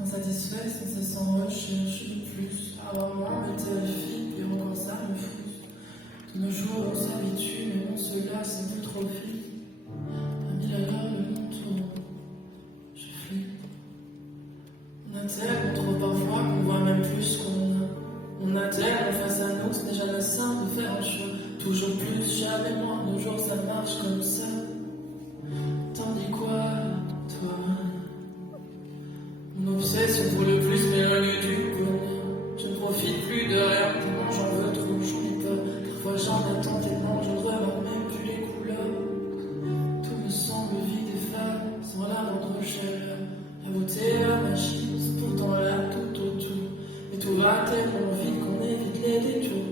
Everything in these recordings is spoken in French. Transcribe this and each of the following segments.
Insatisfait, sans cesse en recherche de plus. Avoir moins mais terrifié, et encore ça me frustre. De nos jours, on s'habitue, mais on se lasse un peu trop vite. Parmi la lame de mon tour, je flippe. On a tellement trop parfois qu'on voit même plus qu'on a. On a tellement face à nous, ce n'est jamais simple de faire un choix. Toujours plus, jamais moins, nos jours ça marche comme ça. Tandis quoi, toi? Mon obsession pour le plus m'éloigne du bonheur. Je ne profite plus de rien, tellement j'en veux trop, j'en ai peur. Parfois j'en attends tellement, je ne remarque même plus les couleurs. Tout me semble vide et fade, sans la moindre chaleur. La beauté, la machine, c'est pourtant là tout autour. Mais tout va tellement vite qu'on évite les détours.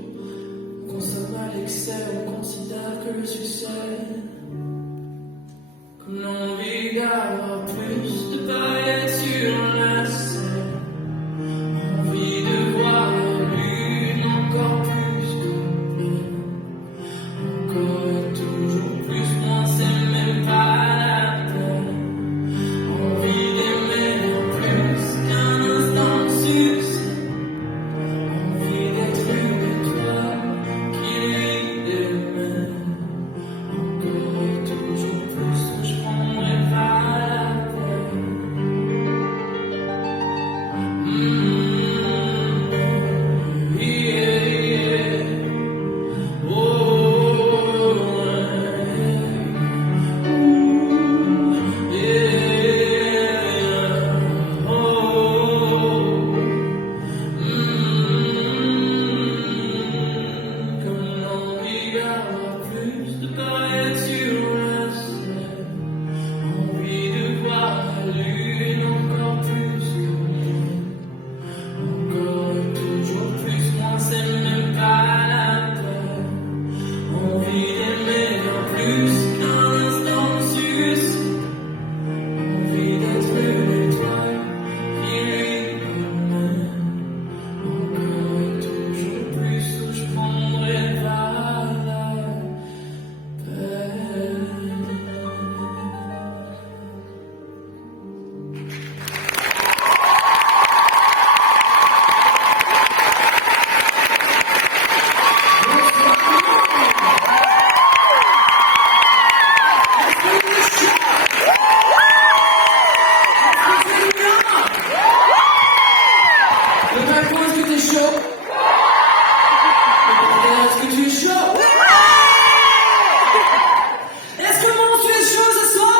On consomme à l'excès, on considère que le succès. Comme l'envie d'avoir plus de paillettes sur la scène. Envie de voir la lune encore plus que pleine. Encore et toujours plus, moins c'est même pas la peine. Envie d'aimer bien plus qu'un instant de succès. Envie d'être une étoile qui lui démène. Encore et toujours plus, je prendrai pas la peine. Yeah. Oh, yeah. Oh, comme l'envie d'avoir plus de paillettes sur la scène. Envie de voir la lune encore plus que pleine. Encore et toujours plus, moins c'est même pas la peine. Envie d'aimer bien plus qu'un instant de succès. Envie d'être une étoile qui lui mène. Encore et toujours plus, où je prendrai pas la peine. Le balcon, est-ce que t'es chaud? Le bordel, est-ce que tu es chaud? Est-ce que mon tu es chaud ce soir?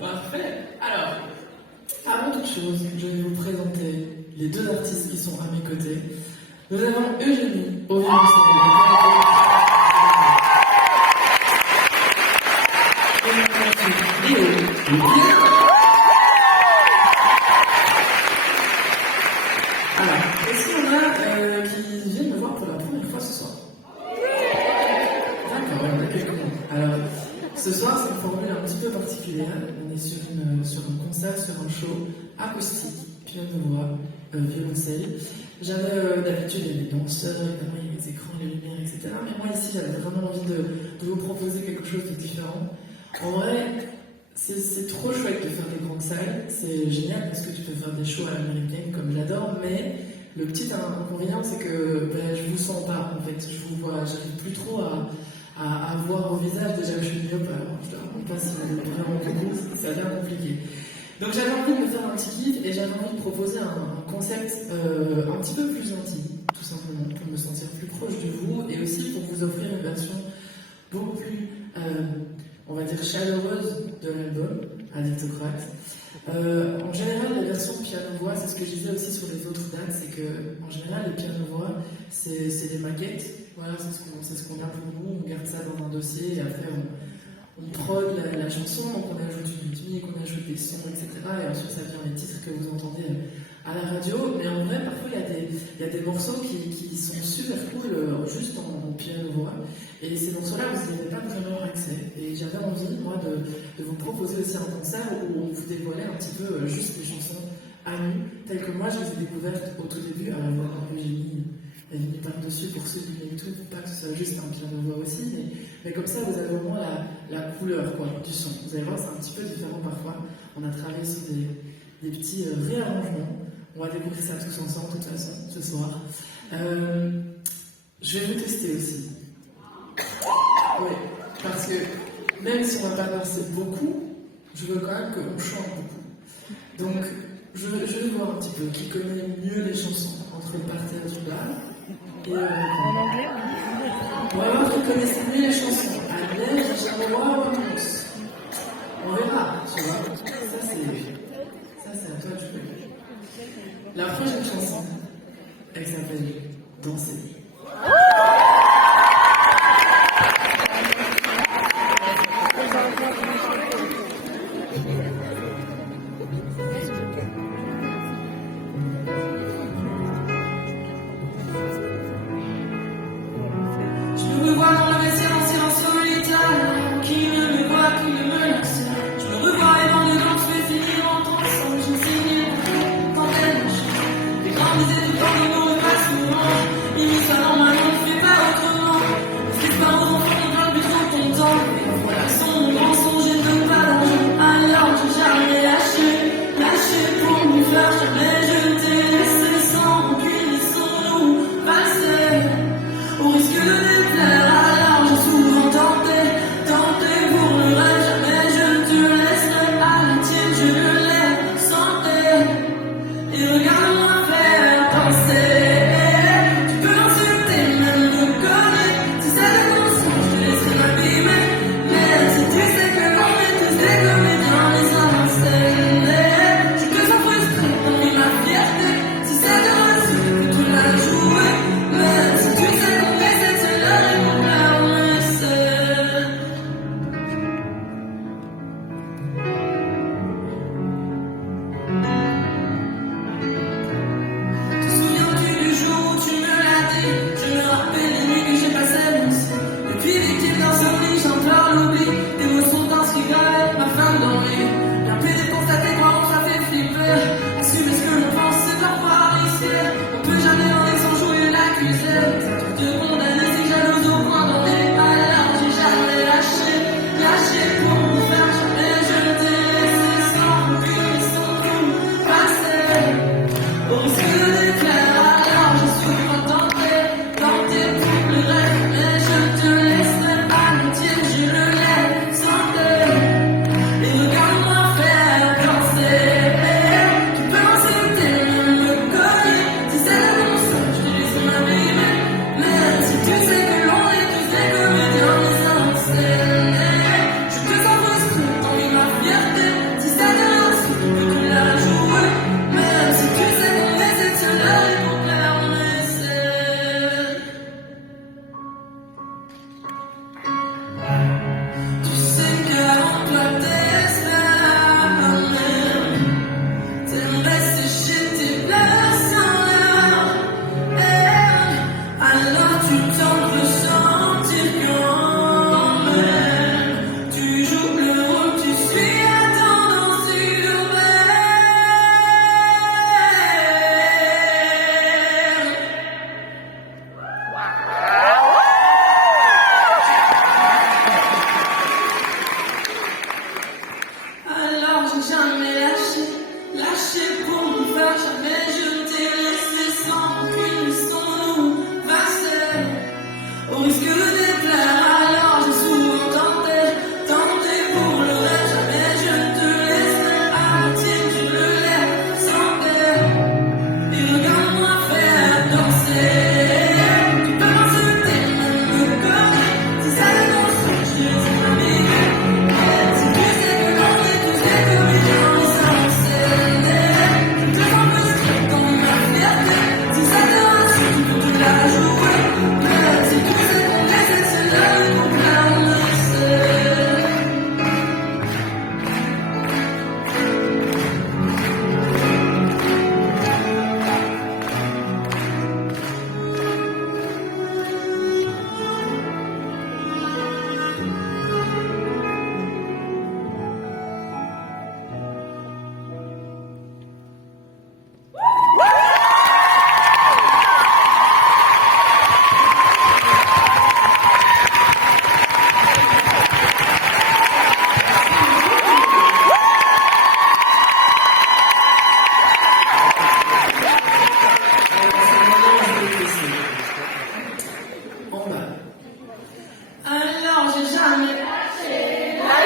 Parfait. Alors, avant toute chose, je vais vous présenter les deux artistes qui sont à mes côtés. Nous avons Eugénie au violoncelle. Et Léo au piano. Alors, est-ce qu'il y en a qui viennent me voir pour la première fois ce soir? D'accord, il y en a quelques-uns. Alors, ce soir, c'est une formule un petit peu particulière. On est sur un concert, sur un show acoustique, piano-voix, violoncelle. J'avais d'habitude les danseurs, évidemment, il y a les écrans, les lumières, etc. Mais moi, ici, j'avais vraiment envie de vous proposer quelque chose de différent. En vrai, c'est trop chouette de faire des grandes salles, c'est génial parce que tu peux faire des shows à l'américaine comme j'adore, mais le petit inconvénient c'est que je vous sens pas en fait, je vous vois, j'arrive plus trop à voir vos visages, déjà je suis myope, alors je ne raconte pas si vous êtes vraiment beaucoup, ça a l'air compliqué. Donc j'avais envie de me faire un petit kiff et j'avais envie de proposer un concept un petit peu plus intime, tout simplement, pour me sentir plus proche de vous et aussi pour vous offrir une version beaucoup plus on va dire chaleureuse de l'album, Addictocrate. En général, la version piano-voix, c'est ce que je disais aussi sur les autres dates, c'est que en général, le piano-voix, c'est des maquettes. Voilà, c'est ce qu'on a pour nous, on garde ça dans un dossier et après on prod la chanson, donc on ajoute une rythmique, on ajoute des sons, etc. Et ensuite ça vient les titres que vous entendez à la radio. Mais en vrai, parfois il y a des morceaux qui sont super cool juste en piano-voix. Et ces morceaux-là, vous n'y avez pas vraiment accès. Et j'avais envie, moi, de vous proposer aussi un concert où on vous dévoilait un petit peu juste les chansons à nu, telles que moi je les ai découvertes au tout début. Alors voilà, j'ai mis par-dessus pour sublimer le tout, pour pas que ce soit juste un piano-voix aussi. Mais comme ça, vous avez au moins la couleur couleur quoi, du son. Vous allez voir, c'est un petit peu différent parfois. On a travaillé sur des petits réarrangements. On va découvrir ça tous ensemble, de toute façon, ce soir. Je vais vous tester aussi. Oui, parce que même si on ne va pas danser beaucoup, je veux quand même qu'on chante beaucoup. Donc, je vais voir un petit peu qui connaît mieux les chansons entre le parterre du bal et En anglais, on va voir qui connaissait mieux les chansons. Allez, j'ai roi ou Amos. On verra, tu vois. Ça, c'est à toi de jouer. La prochaine chanson, elle s'appelle Danser. Ils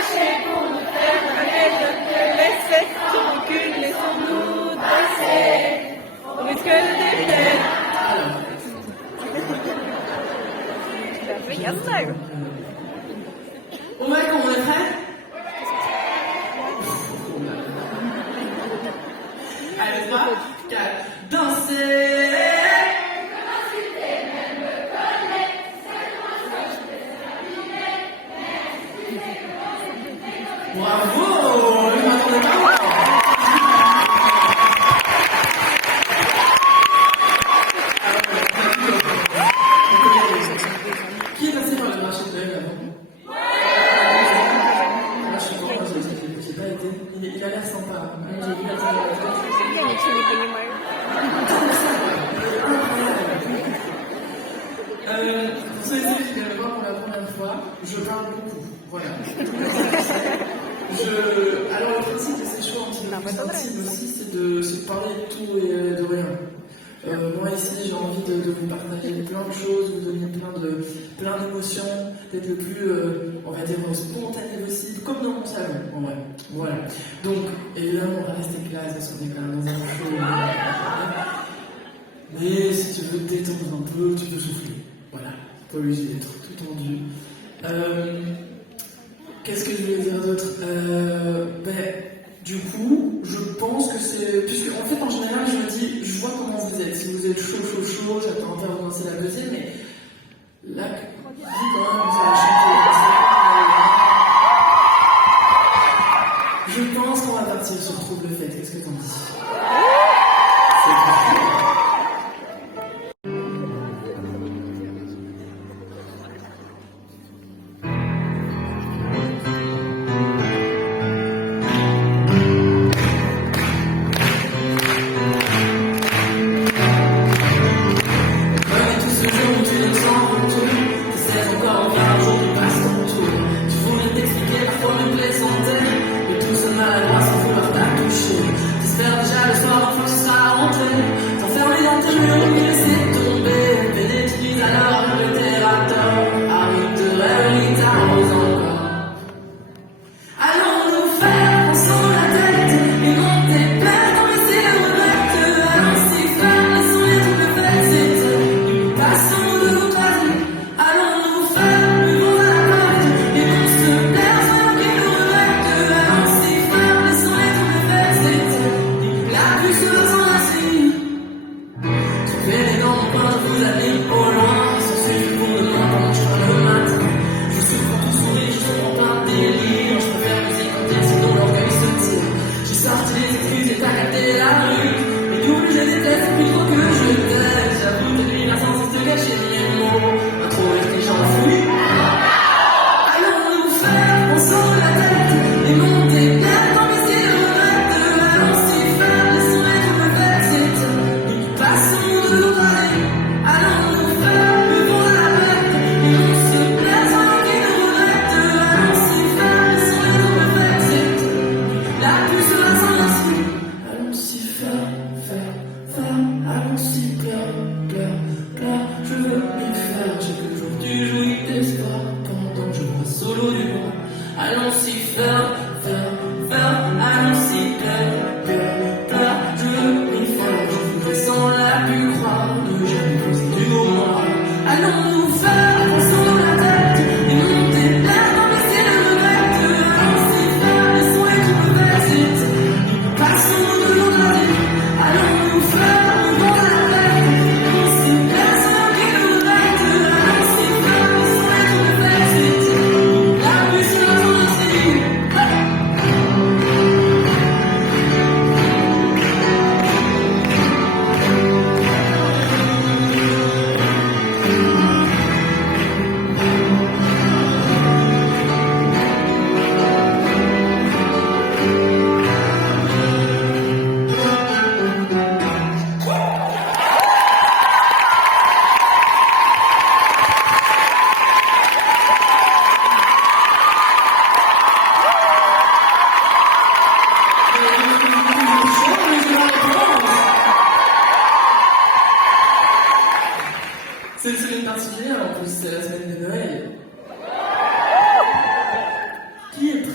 lâcher pour nous faire un rêve. Laisse qui recule, laissons-nous danser. On risque de déplaire. On va quand on est prêt? Allez, 3, 4, danser! Bravo! Je m'attendais pas. Qui est passé par le marché de Noël avant? Moi, je suis content, j'ai pas été. Il a l'air sympa. J'ai vu la salle de la pour ceux et celles qui viennent me voir pour la première fois, je parle beaucoup. Voilà. Alors, le principe de ces shows un petit peu plus intimes aussi, c'est de parler de tout et de rien. Moi ici j'ai envie de vous partager plein de choses, vous donner plein d'émotions, d'être le plus, on va dire, spontané possible, comme dans mon salon, en vrai. Voilà. Donc, évidemment, on va rester classe parce qu'on est quand même dans un show. Mais si tu veux te détendre un peu, tu peux souffler. Voilà. Pas obligé d'être tout tendu. Qu'est-ce que je voulais dire d'autre? Du coup, je pense que c'est... Puisque, en fait, en général, je me dis, je vois comment vous êtes. Si vous êtes chaud, j'attends un peu avant de lancer la deuxième, mais là, vu quand même, vous allez chanter. Je pense qu'on va partir sur Trouble Fête. Qu'est-ce que t'en dis? C'est parti.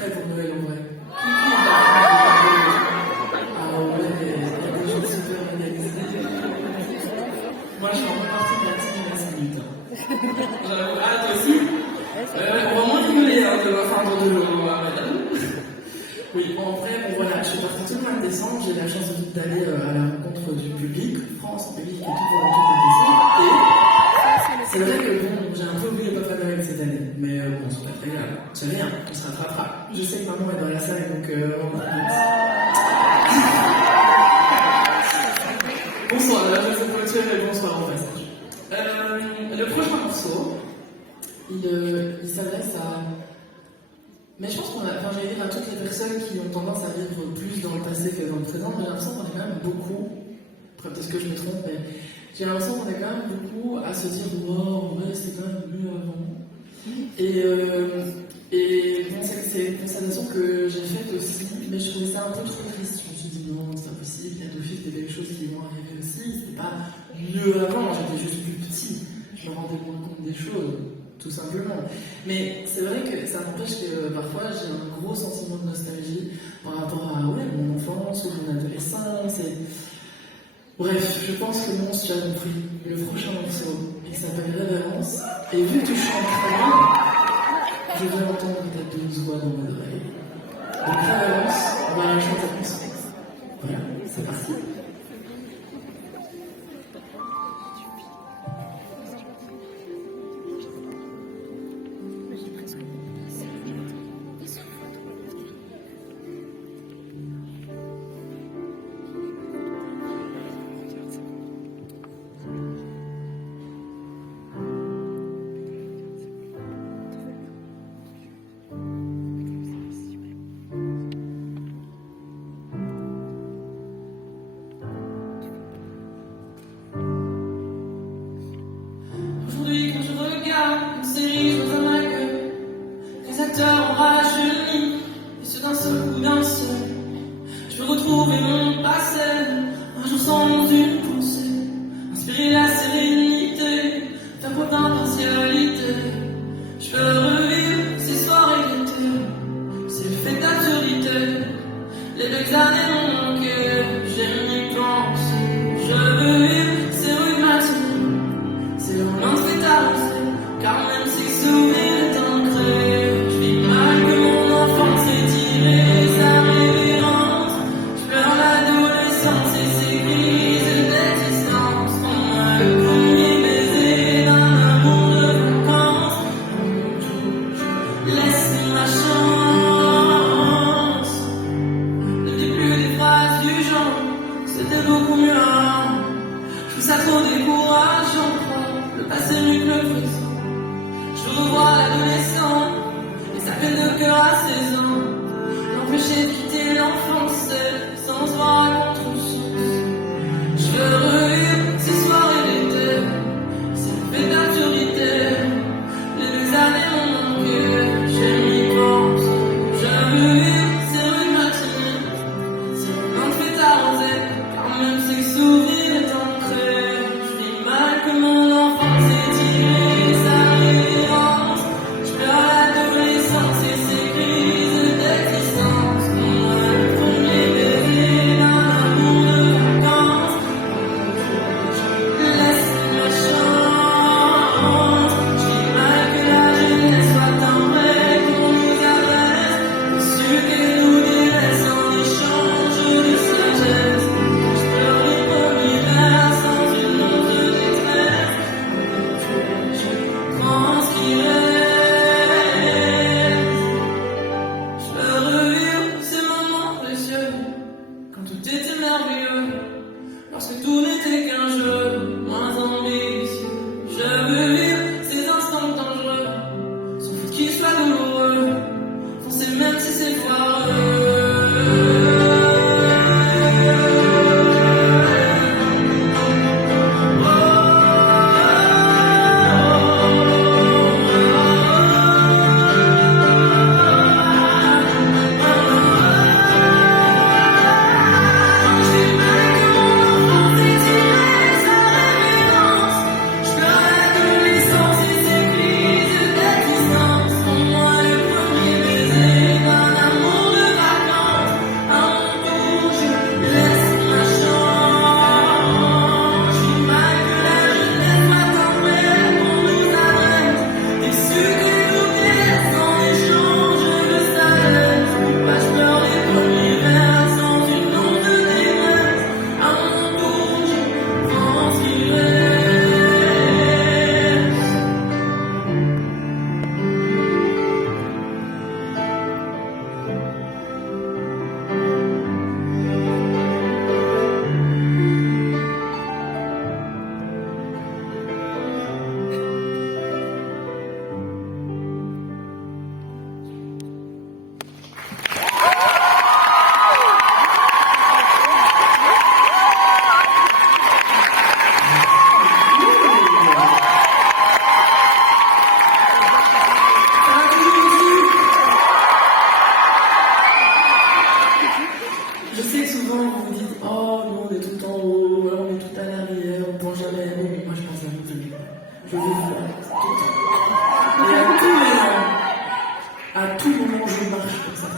prêt pour Noël en vrai? Qui est prêt? Ah ouais, il y a des gens super organisés. Moi, je suis en partie de la team à 5 minutes. J'avoue, ah, toi aussi? On va moins rigoler de ma fin de jour, madame. Oui, en vrai, bon voilà, je suis partie tout le mois de décembre, j'ai eu la chance d'aller à la rencontre du public, France, public et tout pour le mois de décembre, et c'est vrai que bon, j'ai un peu oublié Papa Noël cette année, mais bon, c'est pas très grave, c'est rien, on se rattrapera. Je sais que maman est dans la salle, donc bonsoir, la personne ponctuelle et bonsoir en passage. Le prochain morceau, il s'adresse à... Mais je pense qu'on a, enfin, j'allais dire à toutes les personnes qui ont tendance à vivre plus dans le passé que dans le présent, j'ai l'impression qu'on est quand même beaucoup, après peut-être que je me trompe, mais j'ai l'impression qu'on est quand même beaucoup à se dire wow, ouais, c'était quand même mieux avant. Et bon, c'est une constatation que j'ai faite aussi, mais je trouvais ça un peu trop triste. Je me suis dit non, c'est impossible, il y a d'office des belles choses qui vont arriver aussi, c'était pas mieux avant, j'étais juste plus petit, je me rendais moins compte des choses. Tout simplement. Mais c'est vrai que ça m'empêche que parfois j'ai un gros sentiment de nostalgie par rapport à ouais, mon enfance ou mon adolescence. Et... Bref, je pense que mon tu as compris. Le prochain morceau, il s'appelle Révérence. Et vu que tu chantes très bien, je vais entendre ta douce voix dans mes oreilles. Donc Révérence, on va la chanter ensemble. Voilà, c'est parti. Je vous vois tout le temps. Et à tout moment, je marche comme ça.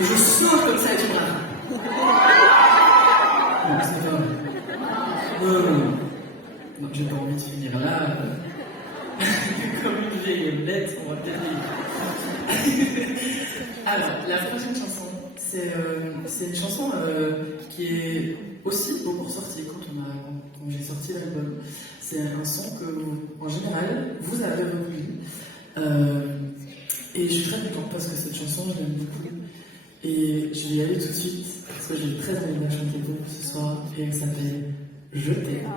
Et je sors comme ça avec une rame. Non, c'est pas vrai. Non, j'ai pas envie de finir là. Comme une vieille bête, on va peut-être. Alors, la prochaine chanson, c'est une chanson qui est aussi beaucoup ressortie quand j'ai sorti l'album. C'est un son que, en général, vous avez reconnu. Et je suis très contente parce que cette chanson, je l'aime beaucoup. Et je vais y aller tout de suite parce que j'ai très envie de la chanter pour vous ce soir. Et elle s'appelle Je t'aime.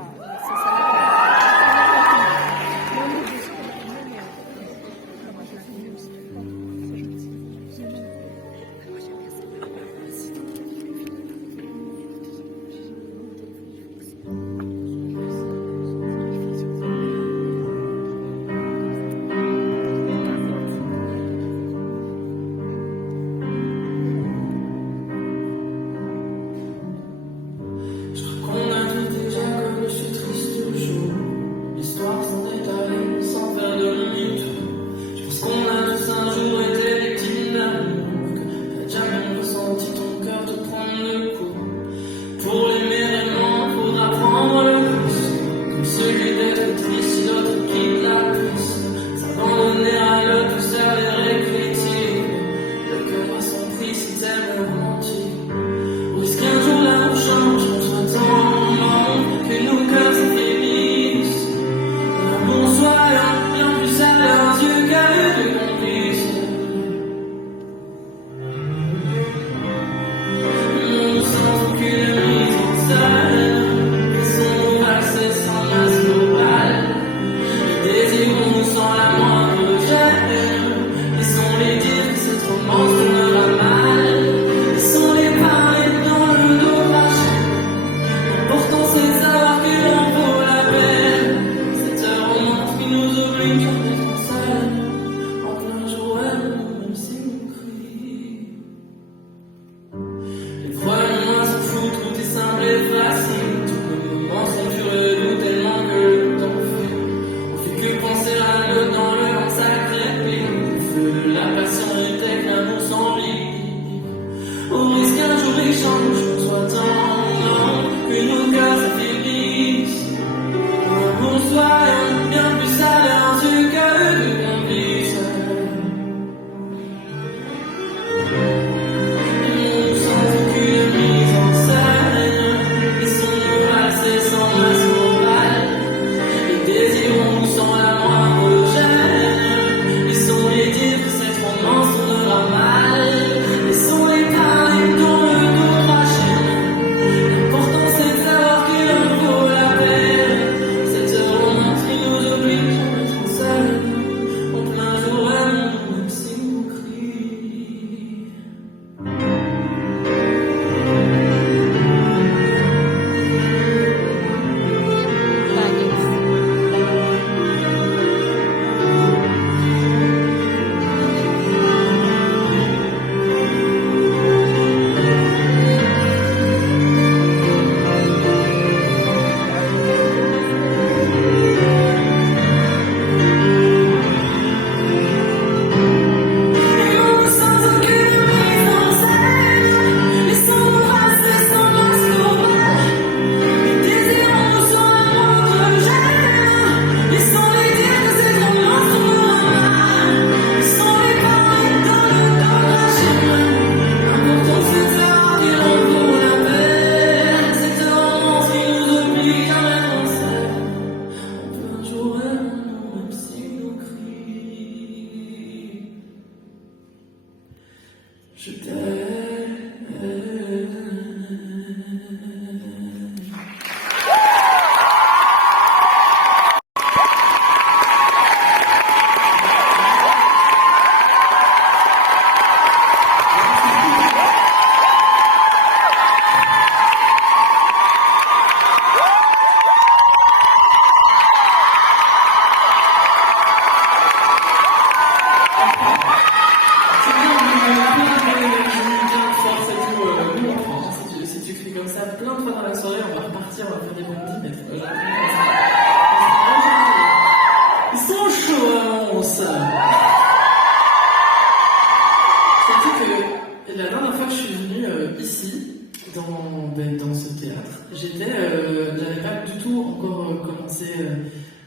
La dernière fois que je suis venue ici, dans ce théâtre, j'avais pas du tout encore commencé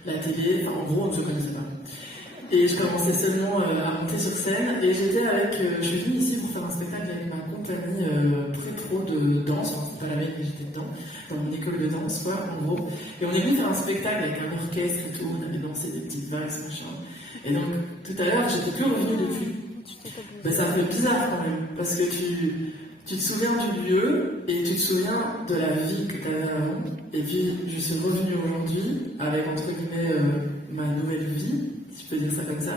la télé, enfin en gros on ne se connaissait pas. Et je commençais seulement à monter sur scène et je suis venue ici pour faire un spectacle avec ma compagnie très de danse, enfin c'est pas la même mais j'étais dedans, dans mon école de danse quoi en gros. Et on est venu faire un spectacle avec un orchestre et tout, on avait dansé des petites valses machin. Et donc tout à l'heure j'étais plus revenue depuis. Ben, ça fait bizarre quand même, parce que tu te souviens du lieu et tu te souviens de la vie que tu avais avant. Et puis je suis revenue aujourd'hui avec entre guillemets ma nouvelle vie, si je peux dire ça comme ça.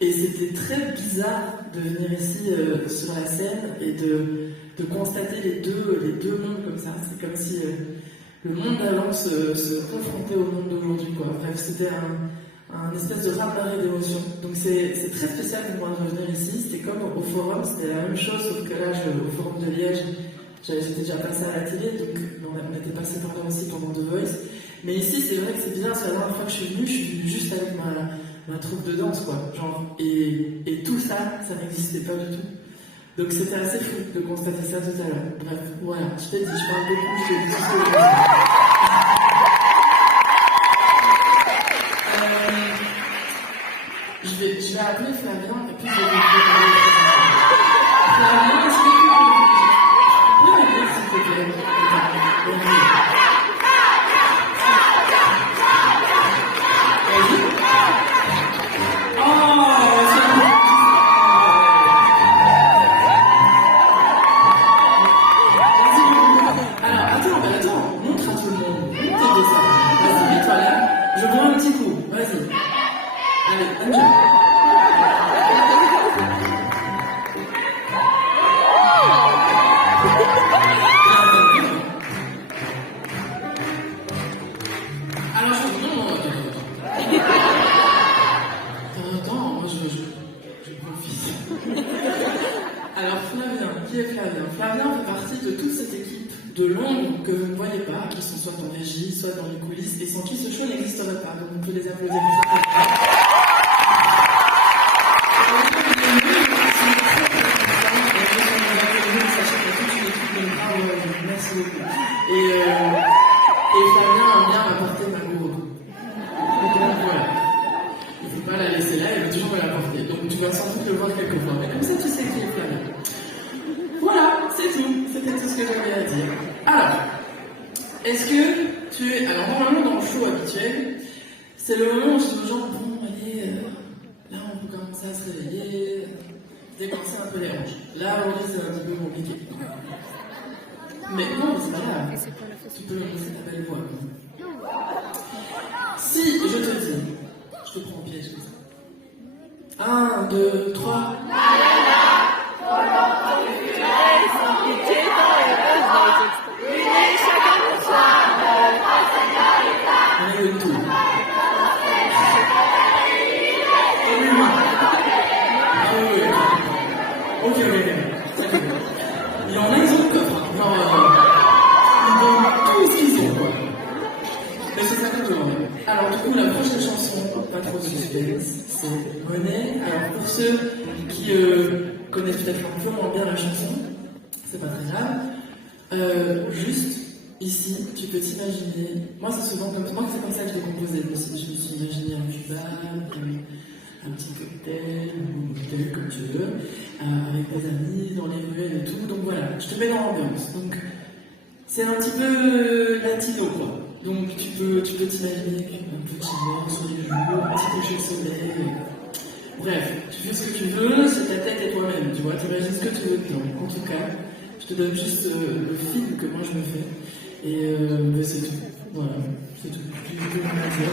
Et c'était très bizarre de venir ici sur la scène et de constater les deux mondes comme ça. C'est comme si le monde d'avant se confrontait au monde d'aujourd'hui, quoi. Bref, c'était un espèce de raz-de-marée d'émotions. Donc c'est très spécial pour moi de revenir ici. C'était comme au forum, c'était la même chose, sauf que là, au forum de Liège, j'étais déjà passée à la télé, donc on était passé par là aussi pendant The Voice. Mais ici, c'est vrai que c'est bizarre, parce que la dernière fois que je suis venue juste avec ma troupe de danse, quoi. Genre, et tout ça, ça n'existait pas du tout. Donc c'était assez fou de constater ça tout à l'heure. Bref, voilà, je t'ai dit, je parle beaucoup, je t'ai dit tout ce que je veux. Je vais appeler Flavien et puis je vais lui parler. Flavien, est-ce que tu peux m'aider s'il te plaît? Vas-y. Oh, c'est bon. Alors, attends, montre à tout le monde. Montre ça. Vas-y, mets-toi là. Je prends un petit coup. Vas-y. Allez, enjoy. Alors Flavien, qui est Flavien? Flavien fait partie de toute cette équipe de l'ombre que vous ne voyez pas, qui sont soit en régie, soit dans les coulisses, et sans qui ce show n'existerait pas. Donc on peut les applaudir. Merci beaucoup. Et Flavien a bien apporté ma gourde. Donc voilà. Il ne faut pas la laisser là, elle veut toujours me la porter. Donc tu vas sans doute le voir quelquefois. Mais comme ça, tu sais qui est Flavien. Voilà, c'est tout. C'était tout ce que j'avais à dire. Alors, est-ce que tu es... Alors, normalement, dans le show habituel, c'est le moment où je dis aux gens, bon, allez, là, on peut commencer à se réveiller, dépenser un peu les hanches. Là, aujourd'hui, c'est un petit peu compliqué. Mais non, c'est pas grave. Tu peux laisser ta belle voix. Si je te dis, je te prends au piège comme ça. 1, 2, 3. Sans pitié dans les roses, dans les extraits. Unis chacun pour soi, On est de tout. Ok. Il y en a, ils ont le coffre. Ils donnent tout ce qu'ils ont, quoi. Mais c'est ça que je demande. Alors, du coup, la prochaine chanson, pas trop de suspense, c'est Money. Alors, pour ceux qui connaissent peut-être un peu moins bien la chanson, c'est pas très grave. Juste, ici, tu peux t'imaginer. Moi, c'est souvent comme ça que je l'ai composé. Je me suis imaginé un cuba, un petit cocktail, ou un cocktail comme tu veux, avec des amis, dans les ruelles et tout. Donc voilà, je te mets dans l'ambiance. Donc, c'est un petit peu latino, quoi. Donc tu peux t'imaginer un petit vent sur les joues, un petit coucher de soleil. Bref, tu fais ce que tu veux, c'est ta tête et toi-même, tu vois, tu imagines ce que tu veux dedans. En tout cas, je te donne juste le film que moi je me fais. Et c'est tout. Voilà, c'est tout. Je peux rien dire.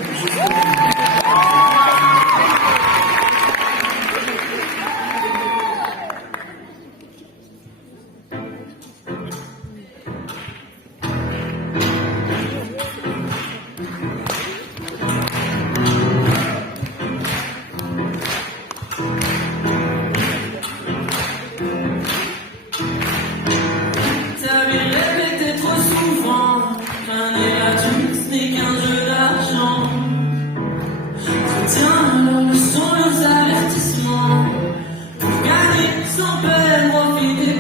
Sans peine, profiter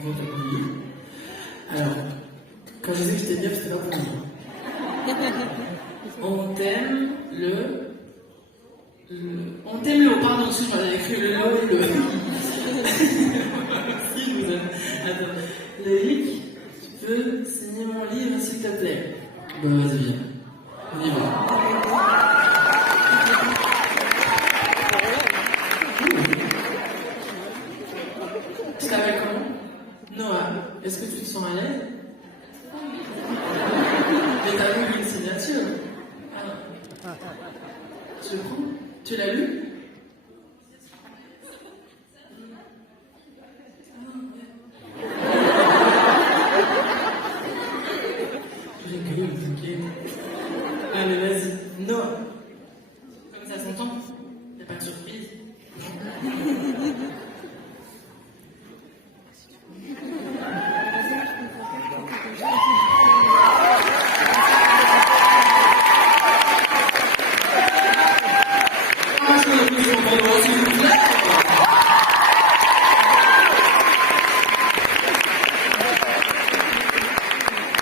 on vote oui. Alors, quand je disais que j'étais bien, c'était pas pour moi. On t'aime on t'aime le, pardon, excuse-moi, j'avais écrit le. Si, je vous aime. Attends. Loïc, tu peux signer mon livre s'il te plaît? Bah, vas-y, viens. On y va. Tu t'appelles comment? Noah. Est-ce que tu te sens à l'aise? Mais t'as lu une signature? Ah. Tu le prends? Tu l'as lu? J'ai cru, t'inquiète. Allez, vas-y. Non. Comme ça s'entend. Y'a pas de surprise.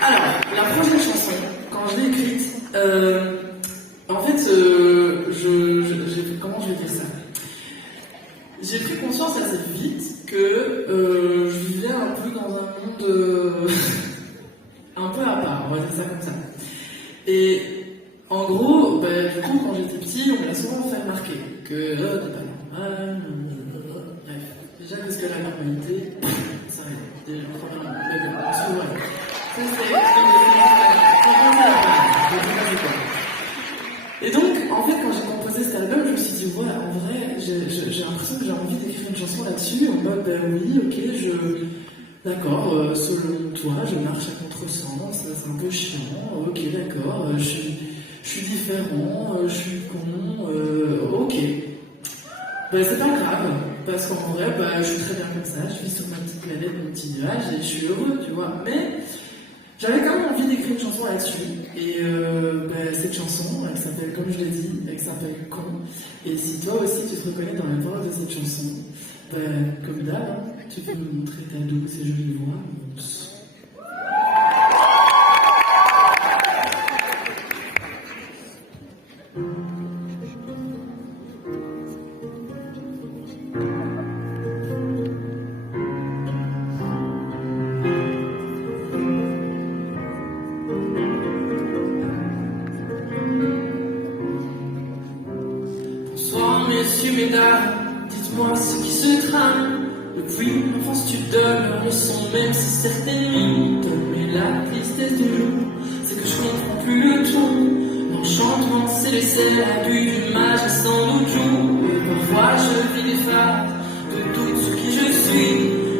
Alors, la prochaine chanson, quand je l'ai écrite, en fait, comment je vais dire ça? J'ai pris conscience assez vite que je vivais un peu dans un monde un peu à part, on va dire ça comme ça. Et en gros, du coup, quand j'étais petit, on m'a souvent fait remarquer que t'es pas normal, bref. Déjà, qu'est-ce que la normalité? Ça rien. Déjà, premièrement, mais bon, souvent. Et donc, en fait, quand j'ai composé cet album, je me suis dit, ouais, en vrai, j'ai l'impression que j'ai envie d'écrire une chanson là-dessus, en mode, oui, ok, d'accord, selon toi, je marche à contresens, c'est un peu chiant, ok, d'accord, je suis différent, je suis con, ok. C'est pas grave, parce qu'en vrai, je suis très bien comme ça, je vis sur ma petite planète, mon petit nuage, et je suis heureux, tu vois, mais j'avais quand même envie d'écrire une chanson là-dessus, et cette chanson, elle s'appelle, comme je l'ai dit, elle s'appelle Con, et si toi aussi tu te reconnais dans les paroles de cette chanson, comme d'hab, hein, tu peux me montrer ta douce et jolie voix. Messieurs, mesdames, dites-moi ce qui se trame. Depuis l'enfance tu donnes leur leçon, même si certaines nuits donnent. Mais la tristesse du jour, c'est que je comprends plus le ton. L'enchantement c'est laisser l'abus du mage et sans doute jour. Et parfois je vis des phases de doute sur qui je suis.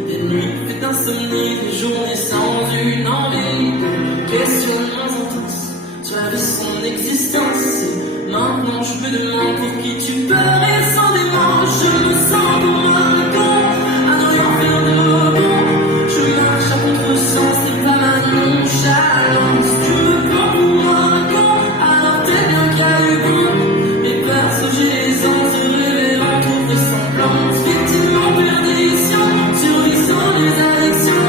Des nuits faites d'insomnie, des journées sans une envie. Des questionnements intenses sur la vie, son existence. Maintenant je me demande pour qui tu parais sans démon. Je me sens comme un con, à ne rien faire de bon. Je marche à contresens, c'est pas ma nonchalance. Tu me prends pour un con, alors t'es bien qu'il y a eu bon. Mais perso j'ai les anses de rêver en toute vraisemblance. Victime en perdition, survivant les addictions.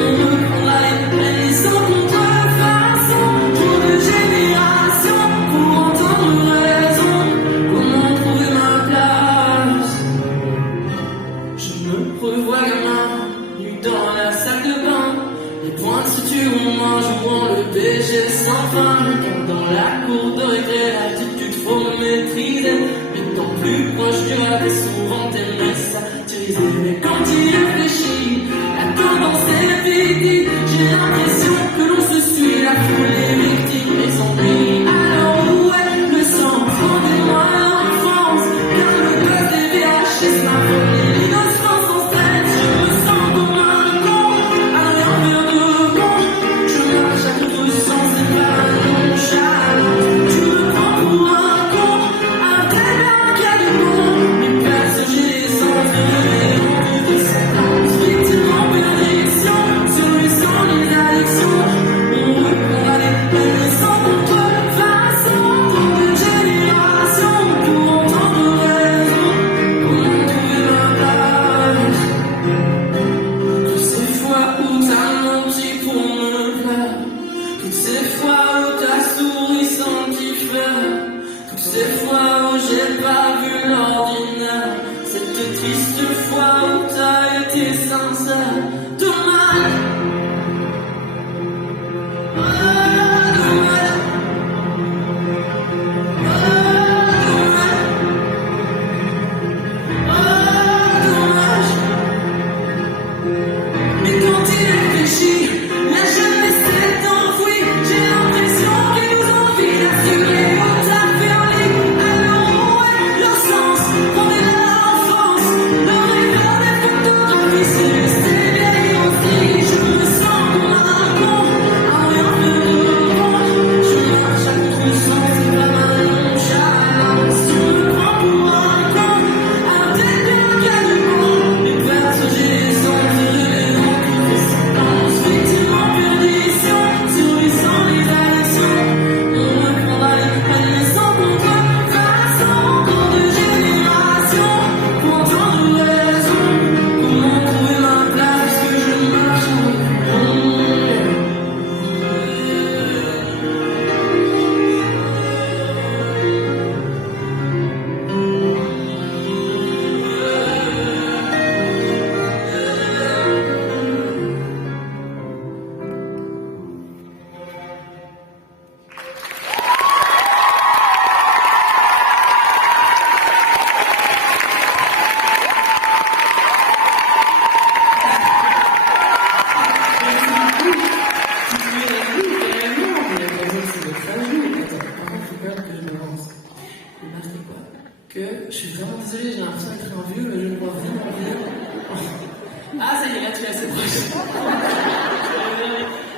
On me prendra les peines sans contrefaçon. Jour de génération, pour entendre raison. Comment trouver ma place? Je me revois gamin, nu dans la salle de bain. Les points de suture en main, jouant le BG sans fin. Dans la cour de récré, l'attitude faut maîtriser. Étant plus proche du rap et souvent t'aimerais satiriser. Mais quand il réfléchit, la tendance est vite. J'ai l'impression que l'on se suit, la foule est victime et s'ennuie. Alors où est le sens? Rendez-moi l'enfance, car le buzz des VHS m'a volé l'innocence en scène. Je me sens comme un con, à rien faire de bon. Je marche à contresens, c'est pas ma nonchalance. Tu me prends pour un con, alors t'es bien qu'il y a du bon. Mais perso j'ai les anses de rêver en toute vraisemblance. Victime en perdition, celui sans les addictions.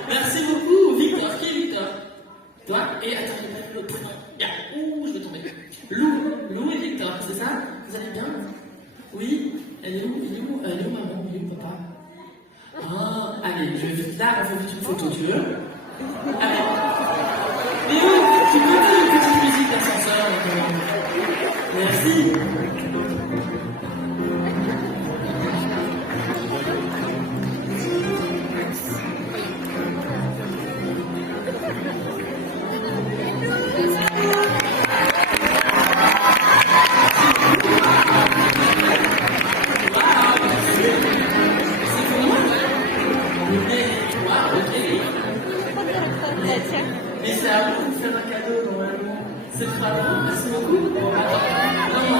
Merci beaucoup, Victor. Qui est Victor? Toi? Et attends, l'autre prénom. Bien. Ouh, je vais tomber. Lou et Victor, c'est ça? Vous allez bien? Oui? Elle est où? Maman? Il est où papa? Ah, allez, là, on fait vite une photo, tu veux? Allez. Léo, tu peux faire une petite musique d'ascenseur? Merci. Mais c'est à vous de faire un cadeau normalement. C'est pas bon, merci beaucoup. Bon, attends. Non.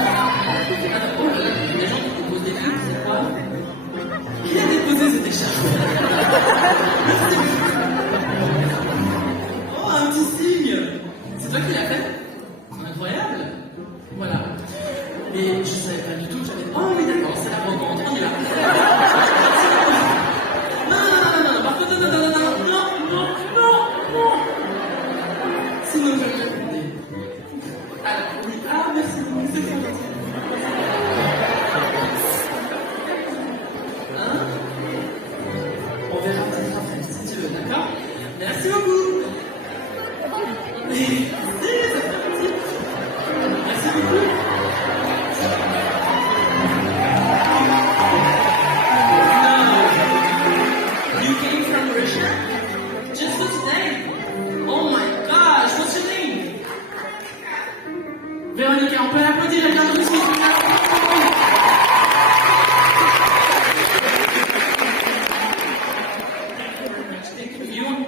Oh là là, il y a des gens qui déposent des cartes, c'est quoi? Qui a déposé cette écharpe? Oh, un petit signe. C'est toi qui l'as fait? Incroyable. Voilà. Et je savais pas du tout que j'avais... Oh oui, d'accord, c'est la rencontre, on y va. Non, par contre, non. Sinon, je vais te demander. Alors, oui, ah, merci beaucoup, c'est bien. Hein? On verra peut-être après, si tu veux, d'accord? Merci beaucoup. Merci beaucoup. You came from Russia? Just for today? Oh my gosh, what's your name? Véronica, on peut l'applaudir, elle vient de nous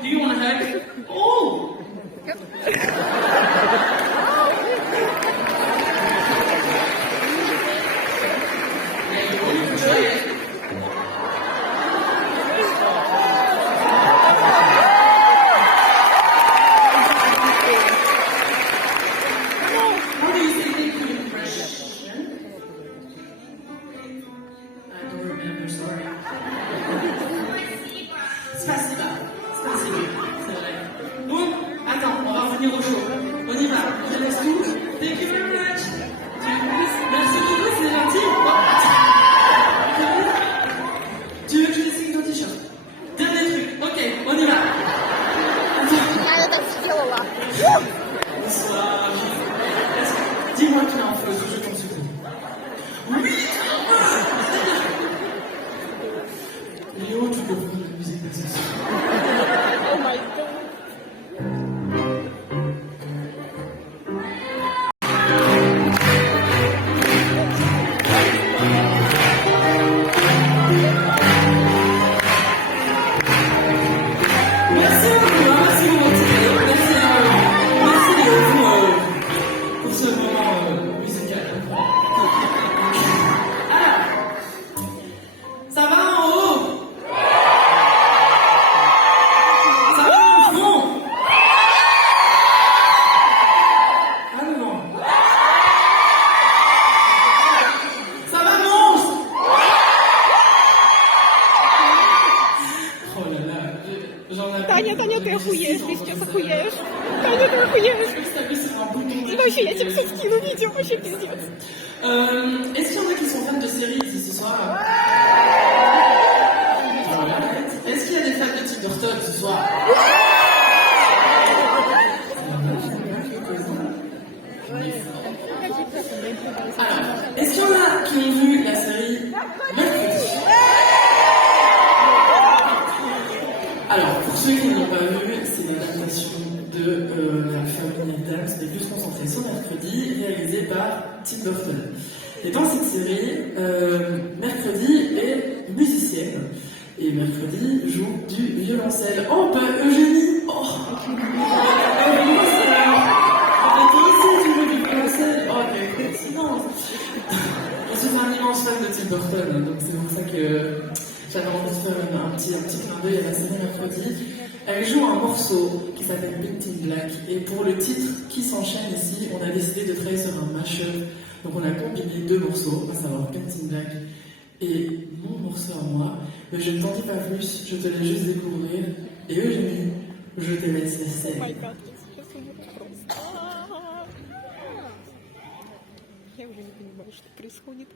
Do you want a hug? Oh! Hey, you want to try it? How do you say thank you in Russian? I don't remember, sorry. Spasiba. C'est vrai. Bon, attends, on va revenir au show. On y va. Je laisse tout. Thank you very much. Merci beaucoup, c'est gentil. Tu veux que je te signe ton t-shirt? Dernier truc. Ok, on y va. Она так сделала. Bonsoir. Dis-moi qui est en feu, je t'en supplie. Oui, Léo, tu peux faire de la musique d'ascenseur. Oh my god. Merci beaucoup, merci pour votre idée. Merci Léo pour ce moment musical. Alors, ça va en haut? Ça va en fond? À devant. Ça va monstre? Oh là là, j'en ai... Таня, ты охуеешь, ты сейчас охуеешь. Таня, ты охуеешь. И вообще, я тебе все скину видео, вообще пиздец. Est-ce qu'il y en a qui sont fans de séries ici ce soir? Est-ce qu'il y a des fans de Tim Burton ce soir? Alors, est-ce qu'il y en a qui ont vu la série Mercredi? Alors, pour ceux qui ne l'ont pas vu, c'est l'adaptation de la famille Adams, mais plus concentrée sur Mercredi, réalisée par Tim Burton. Et dans cette série, Mercredi est musicienne. Et Mercredi joue du violoncelle. Oh, bah Eugénie! Oh! Toi aussi, tu joues du violoncelle? Oh, quelle coïncidence! Je suis un immense fan de Tim Burton, donc c'est pour ça que j'avais envie de faire un petit clin d'œil à la série Mercredi. Elle joue un morceau qui s'appelle Paint in Black. Et pour le titre qui s'enchaîne ici, on a décidé de travailler sur un mashup. Donc on a combiné deux morceaux, à savoir Paint in Black Et mon morceau à moi, je ne t'en dis pas plus, je te laisse juste découvrir. Et Eugénie, je te laisse la scène. My God, сейчас будет просто. Я уже не понимаю, что происходит.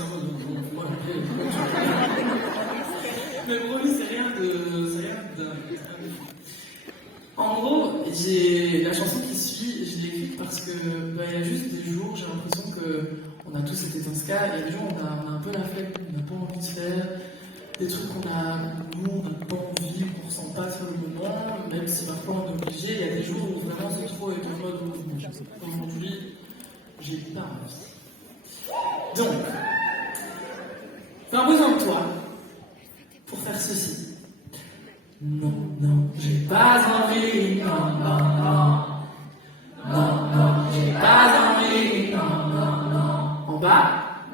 c'est un mode, donc, moi, mais promis, c'est rien de... En gros, j'ai la chanson qui suit, je l'ai écrite parce que il y a juste des jours, j'ai l'impression que on a tous été dans ce cas, il y a des jours où on a un peu la flemme, on n'a pas envie de faire, des trucs qu'on a, nous, on n'a pas envie, qu'on ressent pas sur le moment, même si parfois on est obligé, il y a des jours où vraiment c'est trop être en mode aujourd'hui, j'ai pas envie. Donc, j'ai besoin de toi pour faire ceci. Non, non, j'ai pas envie, non, non, non. Non, non, j'ai pas envie, non, non, non. En bas?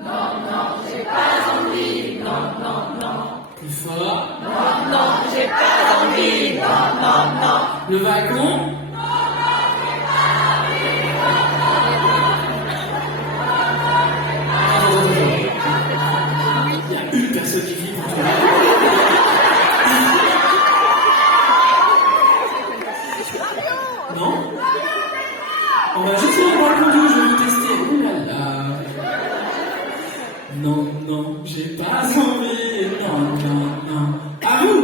Non, non, j'ai pas envie. Non, non, non. Plus fort? Non, non, j'ai pas envie. Non, non, non. Le wagon? Il y a une personne qui crie pour toi. Non? On va juste faire le balcon, je vais vous tester. Ouh là là. Non, non, j'ai pas envie. Non, non, non. À vous!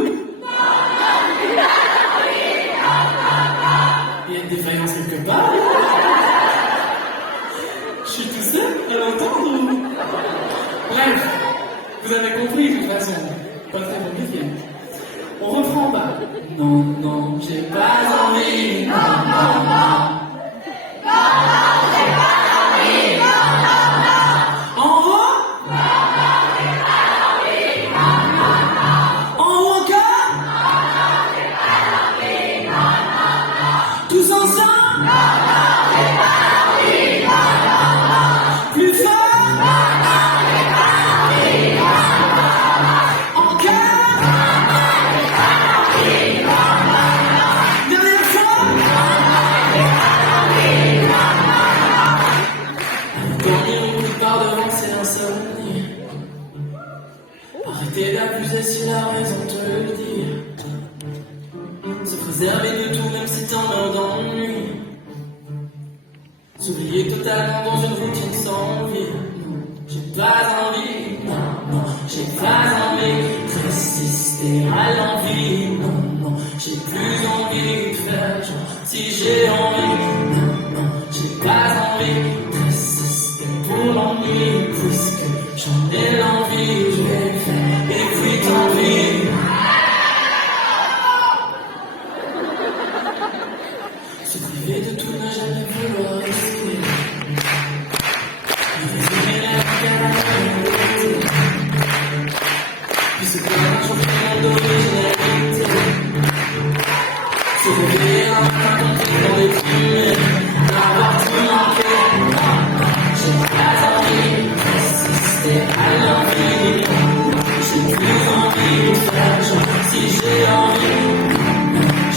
Il y a une défaillance quelque part. Je suis tout seul à l'entendre. Bref, vous avez compris de toute façon. Pas très compliqué. On reprend en bas. Non, non, j'ai pas envie. Non, non, non. En haut? En haut encore? Tous ensemble? Plus fort? Encore? Dernière fois? Dernier coup par devant, c'est l'insomnie. Arrêtez d'abuser si la raison te le dit. Se préserver de tout, même si t'en as d'ennui. S'oublier totalement dans une routine sans vie. Non, j'ai pas envie. Non, non, j'ai pas envie de résister à l'envie. Non, non, j'ai plus envie de faire genre si j'ai envie. Non, non, j'ai pas envie de résister pour l'ennui. Puisque j'en ai l'envie, je vais le faire. Et puis tant pis. Se priver de tout, ne jamais vouloir rester. Ne résumer la vie qu'à la réalité. Puis se plaindre un jour d'originalité. Se réveiller un matin quand t'es dans les fumées. Avoir tout manqué. J'ai pas envie de résister à l'envie. J'ai plus envie de faire genre si j'ai envie.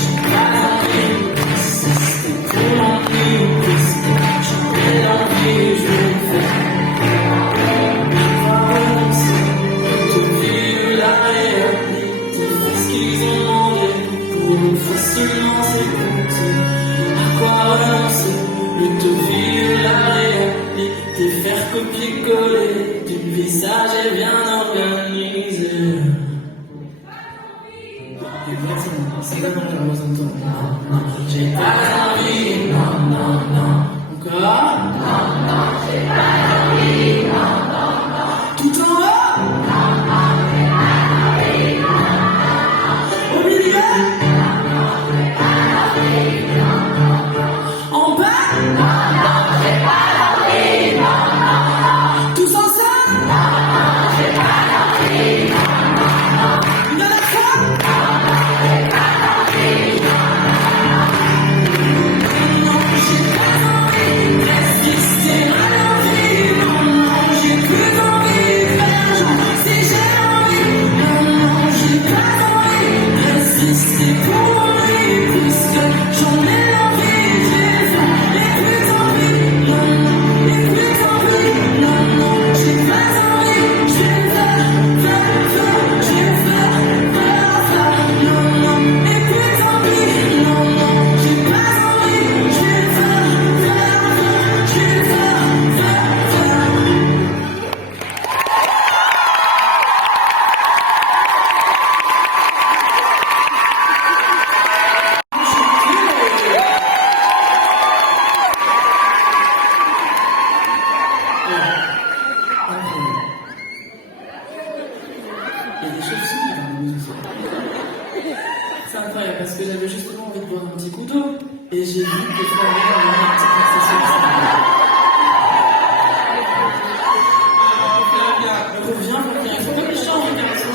J'ai pas envie de résister pour l'ennui. Puisque j'en ai l'envie, je vais le faire. Je crois renoncer, depuis la réalité. Faire ce qu'ils ont demandé pour une fois seulement s'écouter. À quoi renoncer, l'utopie, la réalité. Faire copier-coller du visage est bien organisé. Exactement, c'est exactement ce que j'ai besoin de toi. Non, non, j'ai pas envie. Non, non, non. Encore? Non, non, j'ai pas envie. Non, non, non. Tout en haut? Non, non, j'ai pas envie. Non, non, non. Au milieu? Non, non, j'ai pas envie. Non, non, non. En bas? Non, non, j'ai pas envie. Non, non, non. Tous ensemble? Non, non, j'ai pas envie. Non, non, non. Une dernière fois? Non, non, j'ai pas envie. Non, non, non. Non, j'ai pas envie de résister à l'envie. et j'ai vu que Florian avait un petit accessoire. Reviens, Florian, il faut pas qu'il change de garçon.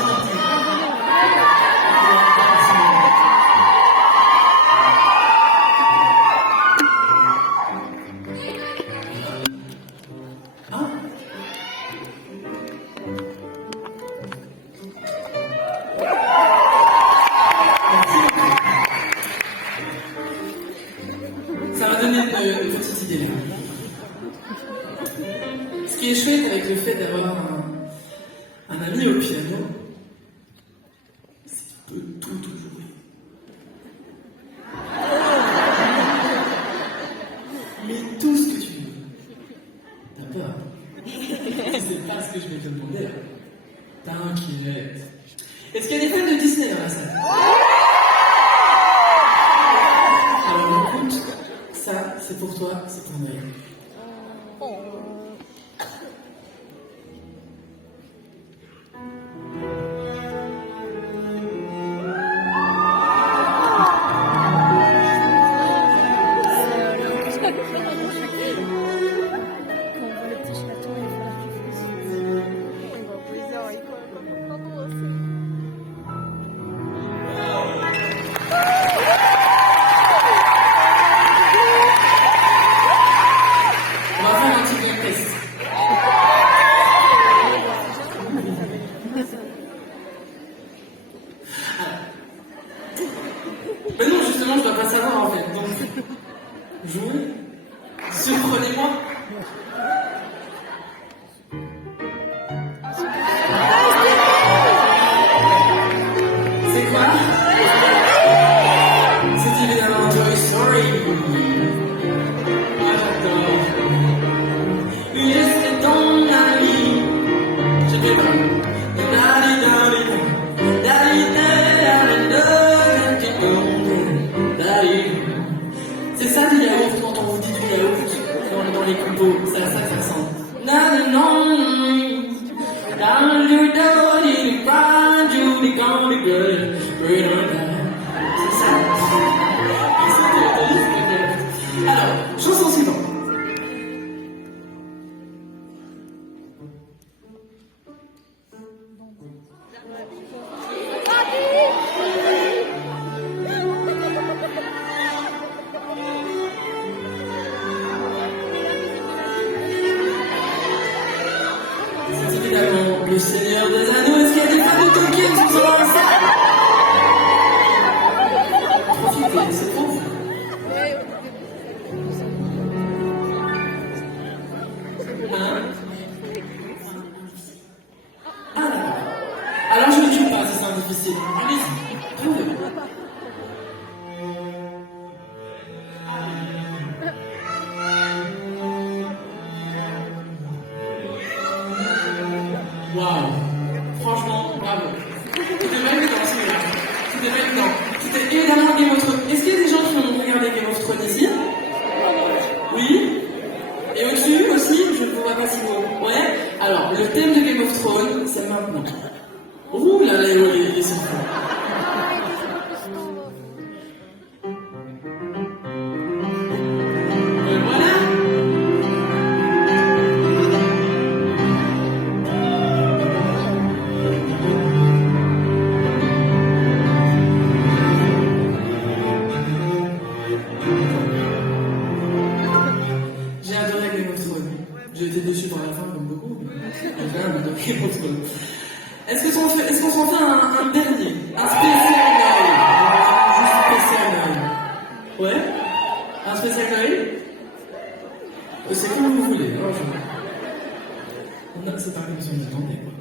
Ça m'a donné une petite idée là. Ce qui est chouette avec le fait d'avoir un ami au piano, c'est qu'il peut tout jouer. Mais tout ce que tu veux. T'as peur. C'est pas ce que je vais te demander là. T'inquiète. Est-ce qu'il y a des fans de Disney dans la salle? Alors écoute, ça c'est pour toi, c'est ton œil. On va faire un petit blind test. Mais non, justement, je dois pas savoir en fait. Donc, jouez, surprenez-moi. C'est quoi? C'est évidemment Toy Story. Ah, j'adore. Yes, c'est ton ami. Je vais pas. C'est ça du yaourt quand on vous dit du yaourt dans les compos, c'est à ça que ça ressemble. C'est ça. Alors, chanson suivante. C'est évidemment le Seigneur des Anneaux. Est-ce qu'il y a des fans de Tolkien qui sont dans la salle? Profitez, c'est pour vous. Hein? Alors je ne joue pas si c'est un difficile. Allez-y, trouvez. Waouh! Franchement, bravo. C'était pas évident celui-là. C'était pas évident. C'était évidemment Game of Thrones. Est-ce qu'il y a des gens qui ont regardé Game of Thrones ici? Oui? Et au-dessus aussi? Je ne vois pas si vous. Ouais? Alors, le thème de Game of Thrones, c'est maintenant. Ouh là là, il est sur fond. Voilà! J'ai adoré Game of Thrones. J'ai été déçu par la fin, comme beaucoup. Mais j'ai adoré Game of Thrones. Est-ce qu'on s'en fait un dernier? Un spécial Noël? Juste un spécial Noël. Ouais? Un spécial Noël? C'est comme vous voulez. C'est pas comme si on attendait, quoi.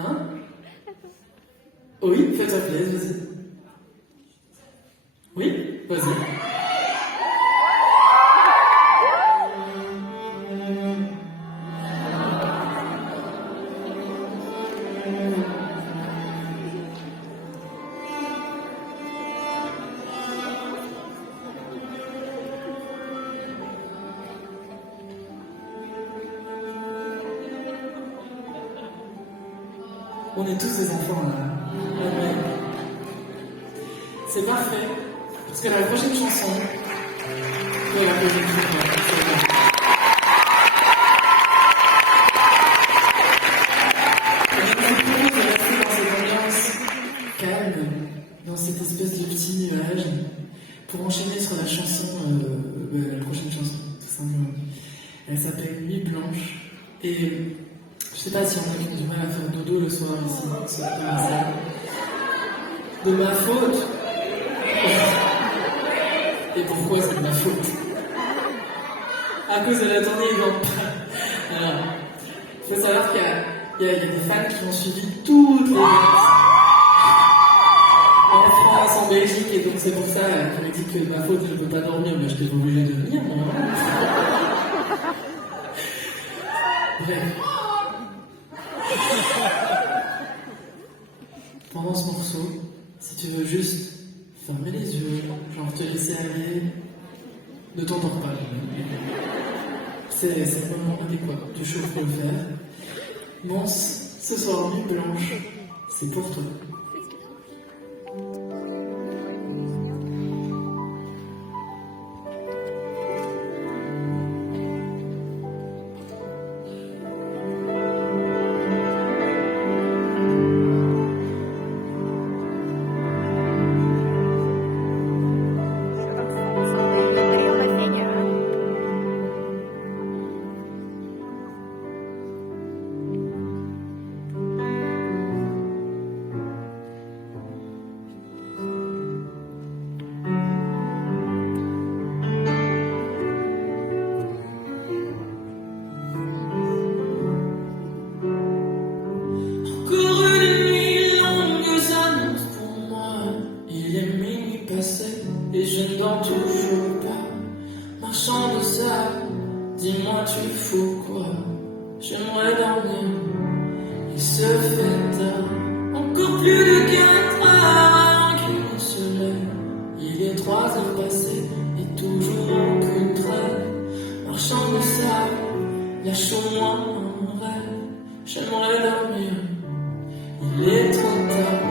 Hein? Oui, faites-toi plaisir, vas-y. Oui? Vas-y. On est tous des enfants là. C'est parfait. Parce que la prochaine chanson, ouais, la prochaine chanson, c'est bon. Calme, dans cette espèce de petit nuage, pour enchaîner sur la chanson, la prochaine chanson, tout simplement. Elle s'appelle Nuit Blanche, et je sais pas si on a du mal à faire dodo le soir ici, dans la salle. De ma faute. Et pourquoi c'est de ma faute? À cause de la tournée Event. Alors, il faut savoir qu'il y a des fans qui ont suivi toutes les dates. En France, en Belgique, et donc c'est pour ça qu'on me dit que de ma faute, je ne peux pas dormir, mais je n'étais pas obligé de venir, moi. Bref. Pendant ce morceau, si tu veux juste fermer les yeux, genre te laisser aller, ne t'endors pas. C'est le moment adéquat, tu chauffes pour le faire. Mons, ce soir, Nuit Blanche, c'est pour toi. Et je ne dors toujours pas. Marchand de sable, dis-moi tu fous quoi? J'aimerais dormir, il se fait tard. Encore plus de 4 heures qu'il se lève. Il est 3 heures passées et toujours aucune trêve. Marchand de sable, lâche-moi un rêve. J'aimerais dormir, il est trop tard.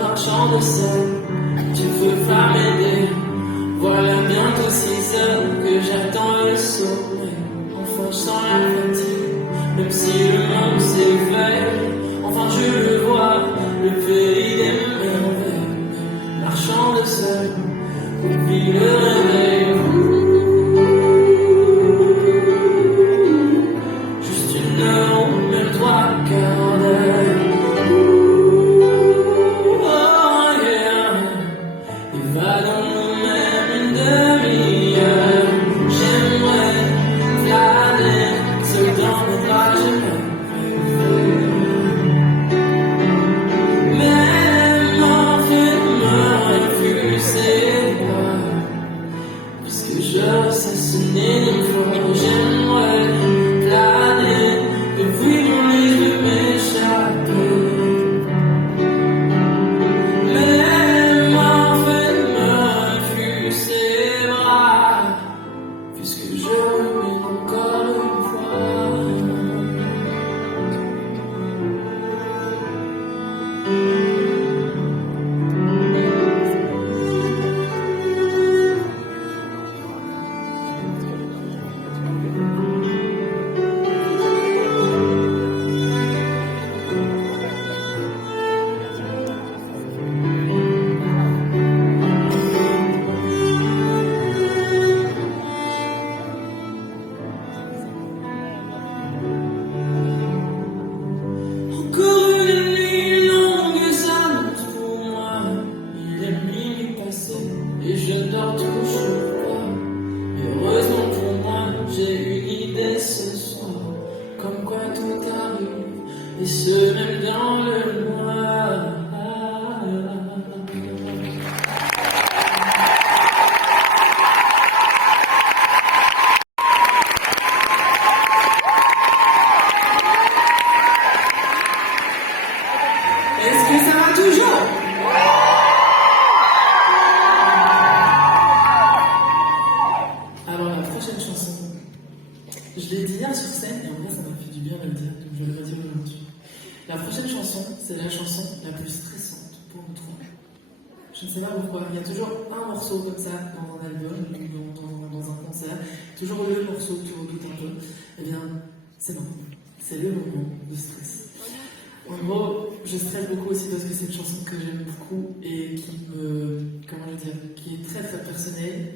Marchand de sel, tu veux pas m'aider. Voilà bientôt 6 heures que j'attends le sommeil. Enfin je sens la fatigue, même si le monde s'éveille. Enfin je le vois, le pays des merveilles. Marchand de sel, oublie le réveil. Juste 1 heure ou même 3 quarts d'heure. j'aime bien le noir. Est-ce que ça va toujours? Alors la prochaine chanson, je l'ai dit hier sur scène et en vrai ça m'a fait du bien de le dire, donc je vais le redire aujourd'hui. La prochaine chanson, c'est la chanson la plus stressante pour nous trois. Je ne sais pas pourquoi, il y a toujours un morceau comme ça dans un album ou dans un concert, toujours le morceau qui redoute un peu. Eh bien, c'est maintenant, c'est le moment de stress. En gros, je stresse beaucoup aussi parce que c'est une chanson que j'aime beaucoup et qui est très très personnelle.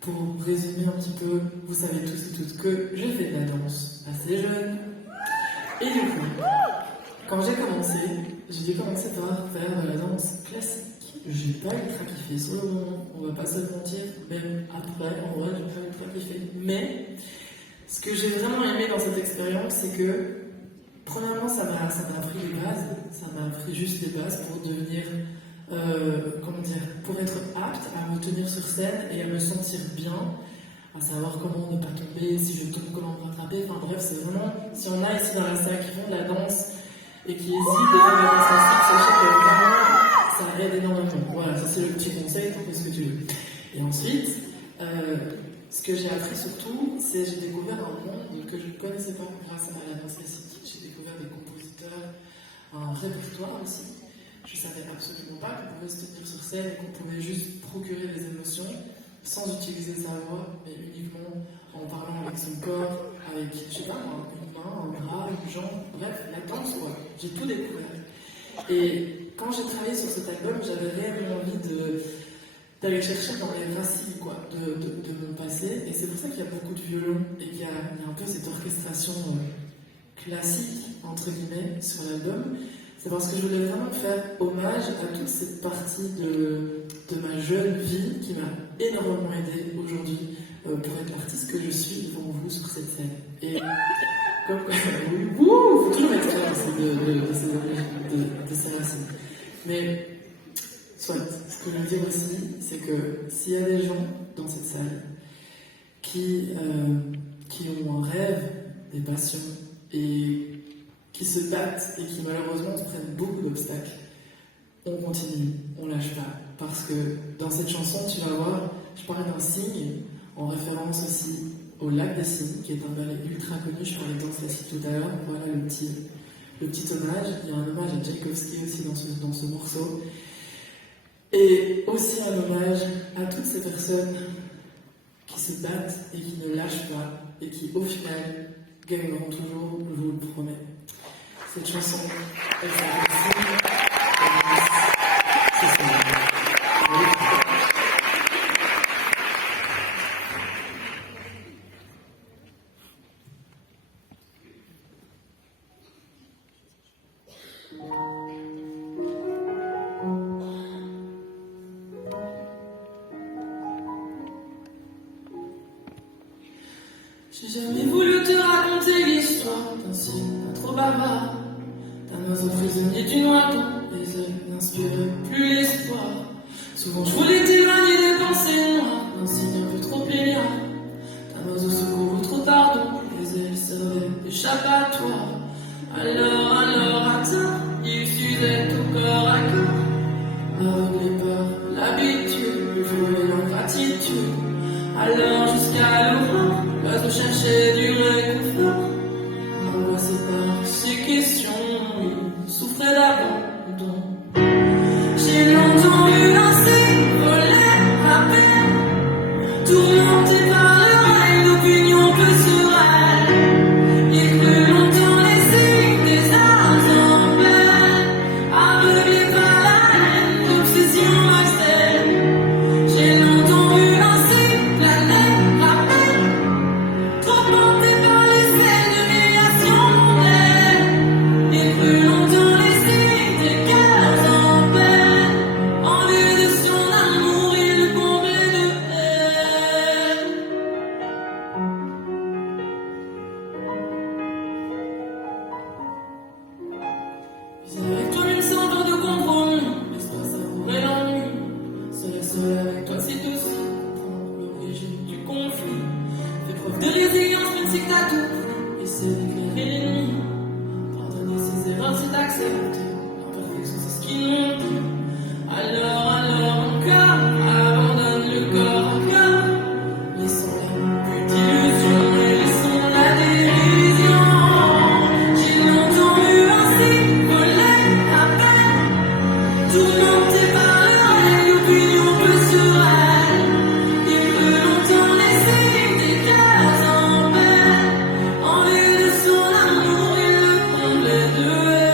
Pour résumer un petit peu, vous savez tous et toutes que j'ai fait de la danse assez jeune. Et du coup, quand j'ai dû commencer par faire de la danse classique. J'ai pas ultra kiffé sur le moment, on va pas se mentir, même après, en vrai, j'ai pas ultra kiffé. Mais ce que j'ai vraiment aimé dans cette expérience, c'est que premièrement, ça m'a appris des bases, ça m'a appris juste des bases pour devenir, pour être apte à me tenir sur scène et à me sentir bien, à savoir comment ne pas tomber, si je tombe, comment me rattraper. Enfin bref, c'est vraiment, si on a ici dans la salle qui font de la danse et qui hésitent de faire de la danse classique, sachez que vraiment, ça aide énormément. Voilà, ça c'est le petit conseil, t'en fais ce que tu veux. Et ensuite, ce que j'ai appris surtout, c'est que j'ai découvert un monde que je ne connaissais pas grâce à la danse classique. J'ai découvert des compositeurs, un répertoire aussi. Je ne savais absolument pas qu'on pouvait se tenir sur scène et qu'on pouvait juste procurer des émotions sans utiliser sa voix, mais uniquement en parlant avec son corps, avec, je sais pas, une main, un bras, une jambe, bref, la danse, quoi. J'ai tout découvert. Et quand j'ai travaillé sur cet album, j'avais réellement envie d'aller chercher dans les racines, quoi, de mon passé. Et c'est pour ça qu'il y a beaucoup de violon et qu'il y a un peu cette orchestration classique, entre guillemets, sur l'album. C'est parce que je voulais vraiment faire hommage à toute cette partie de ma jeune vie qui m'a énormément aidée aujourd'hui pour être l'artiste que je suis devant vous sur cette scène. Et comme il faut toujours être fier de ces racines. Mais soit, ce que je veux dire aussi, c'est que s'il y a des gens dans cette salle qui ont un rêve, des passions et qui se battent et qui malheureusement se prennent beaucoup d'obstacles, on continue, on lâche pas. Parce que dans cette chanson, tu vas voir, je parle d'un cygne, en référence aussi au Lac des Cygnes, qui est un ballet ultra connu, je parlais de danse classique tout à l'heure, voilà le petit hommage. Il y a un hommage à Tchaïkovski aussi dans ce morceau. Et aussi un hommage à toutes ces personnes qui se battent et qui ne lâchent pas, et qui au final gagneront toujours, je vous le promets. Cette chanson, elle s'appelle c'est ça. J'ai jamais voulu te raconter l'histoire d'un cygne pas trop bavard, d'un oiseau prisonnier d'une oie dont les ailes n'inspiraient plus l'espoir. Souvent je voulais t'éloigner des pensées noires, d'un cygne un peu trop plaignard, d'un oiseau secouru trop tard dont les ailes servaient d'échappatoire. Alors atteint, il s'usait au corps à corps, aveuglé par l'habitude, le vol et l'ingratitude. Alors jusqu'à l'aurore, l'oiseau cherchait du réconfort, angoissé par ses questions, il souffrait d'abandon. J'ai longtemps vu un cygne voler à peine, tourmenté par le règne d'opinion peu sereine. Il crut longtemps les signes des arts Avec toi, même sans avoir de compromis, laisse pas savourer l'ennui. Seul avec toi, c'est aussi l'origine du conflit. Fais preuve de résilience, même si t'as tout pris. Essaie d'éclairer l'ennemi. Pardonner ses erreurs, c'est accepter. L'imperfection, c'est ce qui nous dit. Alors, encore, abandonne le corps encore. Laissons la plus d'illusions, mais laissons la dérision. J'ai longtemps eu ainsi, voler à peine. Tout le monde t'épargnerait, l'opinion peut se elle. Il peut longtemps laisser des cœurs en peine. En lieu de son amour, il le comblait de haine.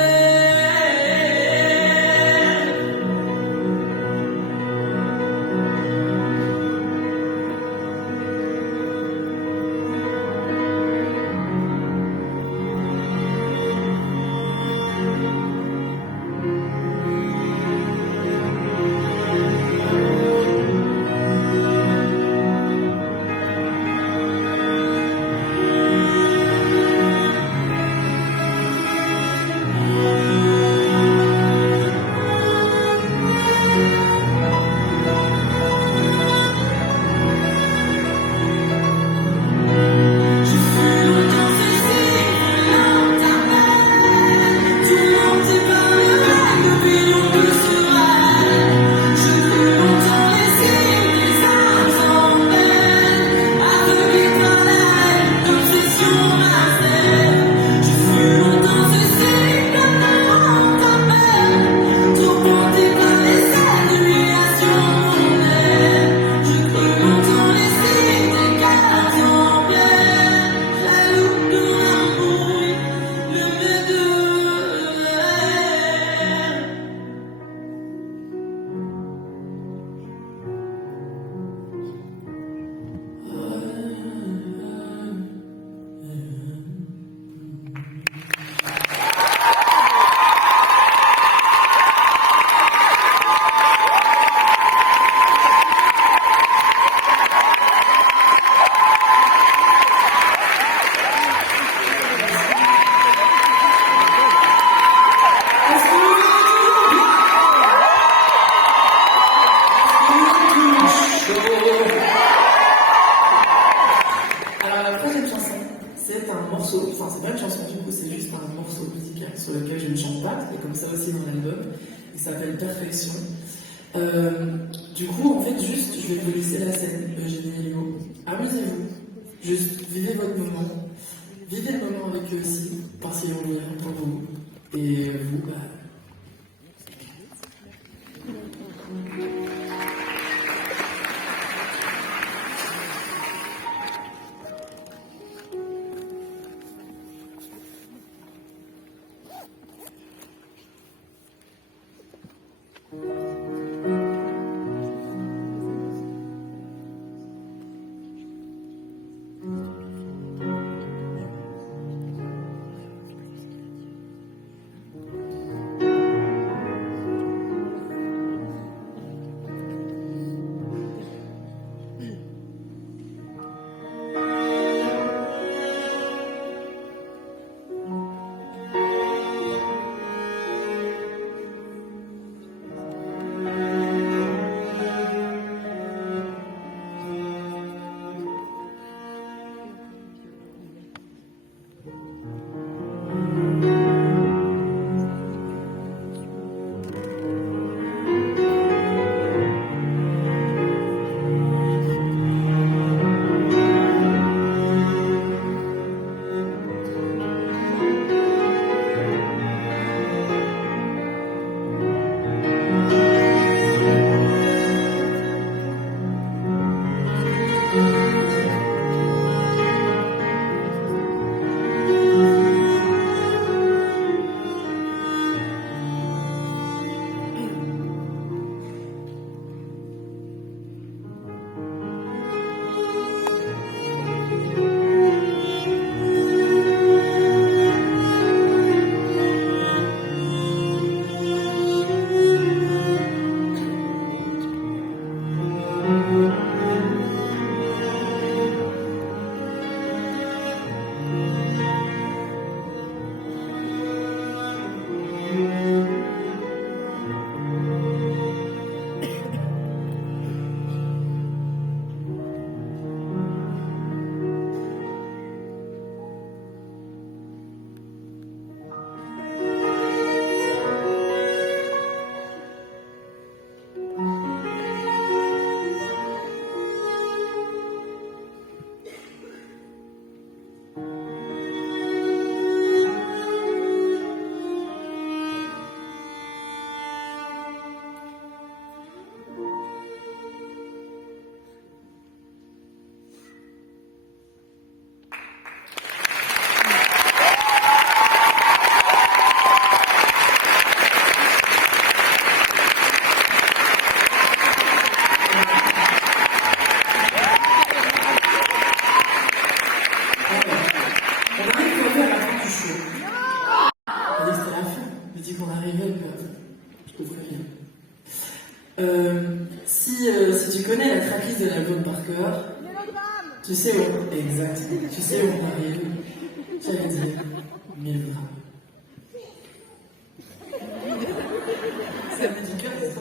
Alors la prochaine chanson, c'est un morceau, enfin c'est pas une chanson du coup, c'est juste un morceau musical sur lequel je ne chante pas, c'est comme ça aussi dans l'album, il s'appelle Perfection. Du coup, en fait, juste, je vais vous laisser la scène, Eugénie et Léo. Amusez-vous, juste vivez votre moment, vivez le moment avec eux aussi, parce qu'ils vont venir pour vous, et vous, bah, dit qu'on arrivait, je te préviens. Si tu connais la tracklist de l'album par cœur, tu sais où exactement, tu sais où on arrive. J'allais dire mélodrame. Ça me dit cœur, ça.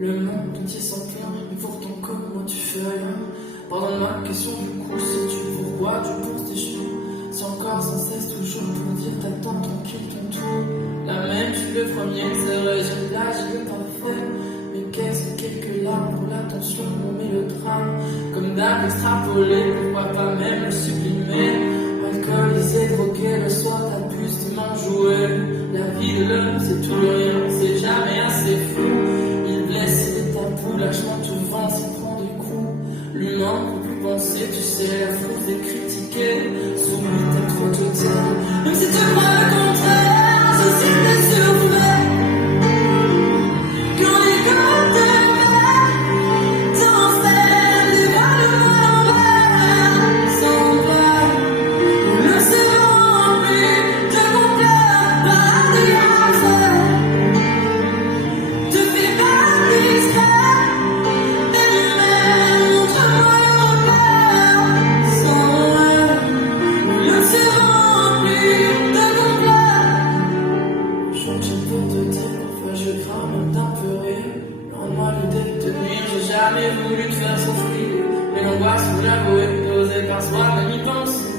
Le monde entier s'enclin, mais pourtant comment tu fais rien. Pardonne ma question du coup, sais-tu pourquoi tu poses tes choux? Si encore sans cesse toujours pour dire t'attends tranquille ton tour. La même, je suis le premier, c'est vrai, j'ai l'âge, j'ai le parfait. Mais qu'est-ce que quelques larmes pour l'attention, mon mélodrame. Comme d'hab extrapolé, pourquoi pas même le sublimer. Alcoolisé, drogué, le soir t'as plus de m'en jouer. La vie de l'homme, c'est tout le rien, c'est jamais assez fou. Lâchement tout le vent s'y prend des coups. L'humain ne peut plus penser, tu sais, la force est critiquée. Soumis t'as trop te taire. Même si tu crois le contraire, je sais que t'es surfait. Quand les commentaires t'en fait les balles à l'envers. Sans blague, le cerveau rempli de complets par des affaires. Te fais pas discret. Jamais voulu te faire souffrir, mais l'angoisse faut l'avouer, d'oser par soi-même y penser.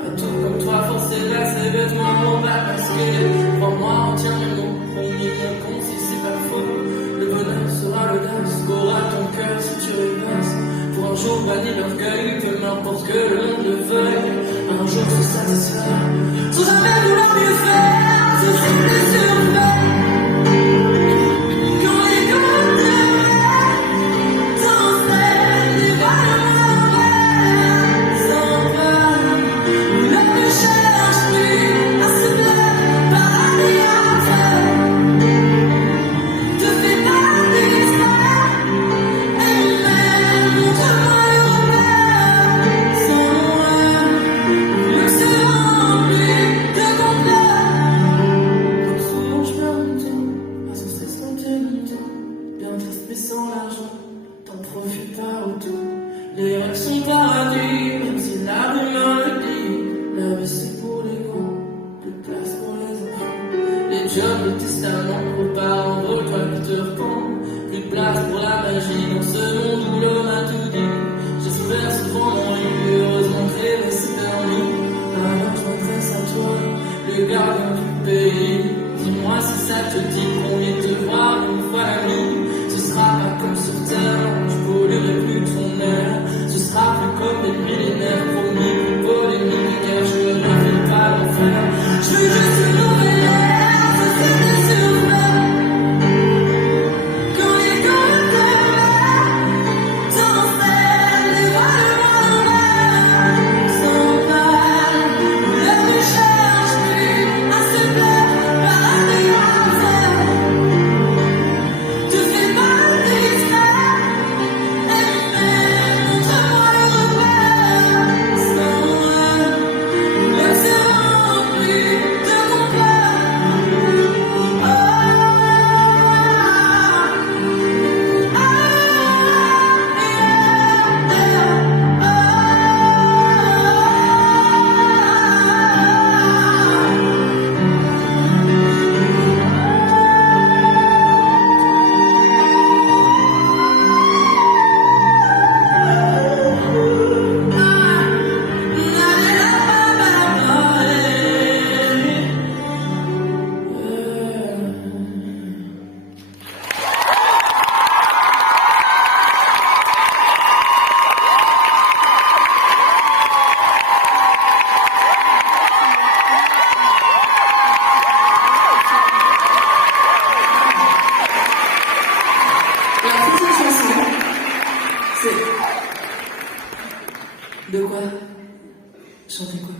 À tout comme toi, forcer là, ses vêtements, on va basculer. Crois-moi, on tient mes mots, promis mon con si c'est pas faux. Le bonheur sera l'audace, qu'aura ton cœur si tu rêvasses. Pour un jour bannir l'orgueil, peu m'importe que le monde le veuille. Un jour se satisfaire, sans jamais vouloir mieux faire, c'est ce que t'es surfait. Les rêves sont paradis, même si la rumeur le dit. La vie c'est pour les grands, plus de place pour les enfants. Les jobs, les testaments, vos parents, vos toiles qui te rependent. Plus de place pour la magie dans ce monde où l'homme a tout dit. J'espère se prendre en rue, heureusement que les c'est permis. Alors je m'adresse à toi, le gardien du pays. Dis-moi si ça te dit qu'on vient te voir une fois la nuit. Ce sera pas comme sur terre, je polluerai plus ton air. Ce sera plus comme des milliers. De quoi? Chanter quoi?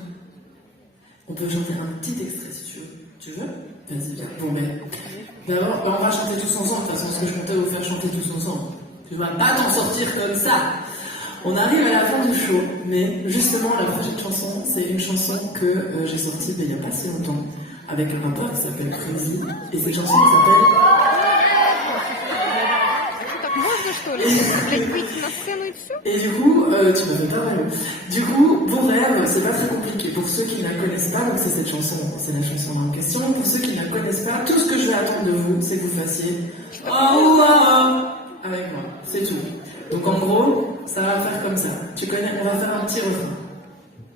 On peut chanter un petit extrait si tu veux. Tu veux? Vas-y, viens. Bon, ben. D'abord, on va chanter tous ensemble. De toute façon, ce que je comptais vous faire chanter tous ensemble. Tu vas pas t'en sortir comme ça. On arrive à la fin du show, mais justement, la prochaine chanson, c'est une chanson que j'ai sortie il n'y a pas si longtemps avec un rappeur qui s'appelle Crazy. Et cette chanson s'appelle. Et du coup, tu m'as fait pas mal. Du coup, Beau Rêve, c'est pas très compliqué. Pour ceux qui ne la connaissent pas, donc c'est cette chanson, c'est la chanson en question. Pour ceux qui ne la connaissent pas, tout ce que je vais attendre de vous, c'est que vous fassiez oh, oh avec moi. C'est tout. Donc en gros, ça va faire comme ça. Tu connais, on va faire un petit refrain.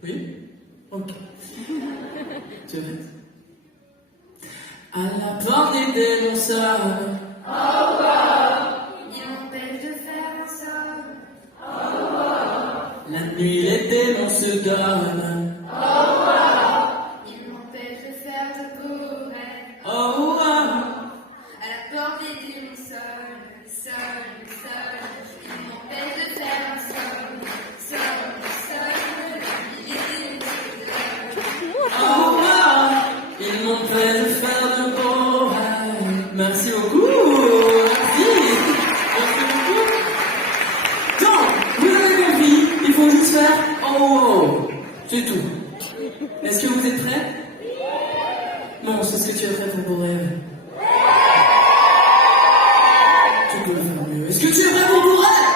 Oui? Ok. Tu es prête? À la porte des dénonceurs. Oh, oh. Il m'empêche de faire un somme. Oh, oh. La nuit, l'été, on se donne. Oh, oh. Il m'empêche de faire de beaux rêves. Oh, oh. À la porte des démons seul. Il m'empêche de faire un somme. Oh, oh. Il m'empêche de faire de beaux rêves. Merci beaucoup. C'est tout. Est-ce que vous êtes prêts? Non, c'est ce que tu as fait pour Beau Rêve. Tu peux le faire mieux. Est-ce que tu es prêt pour Beau Rêve?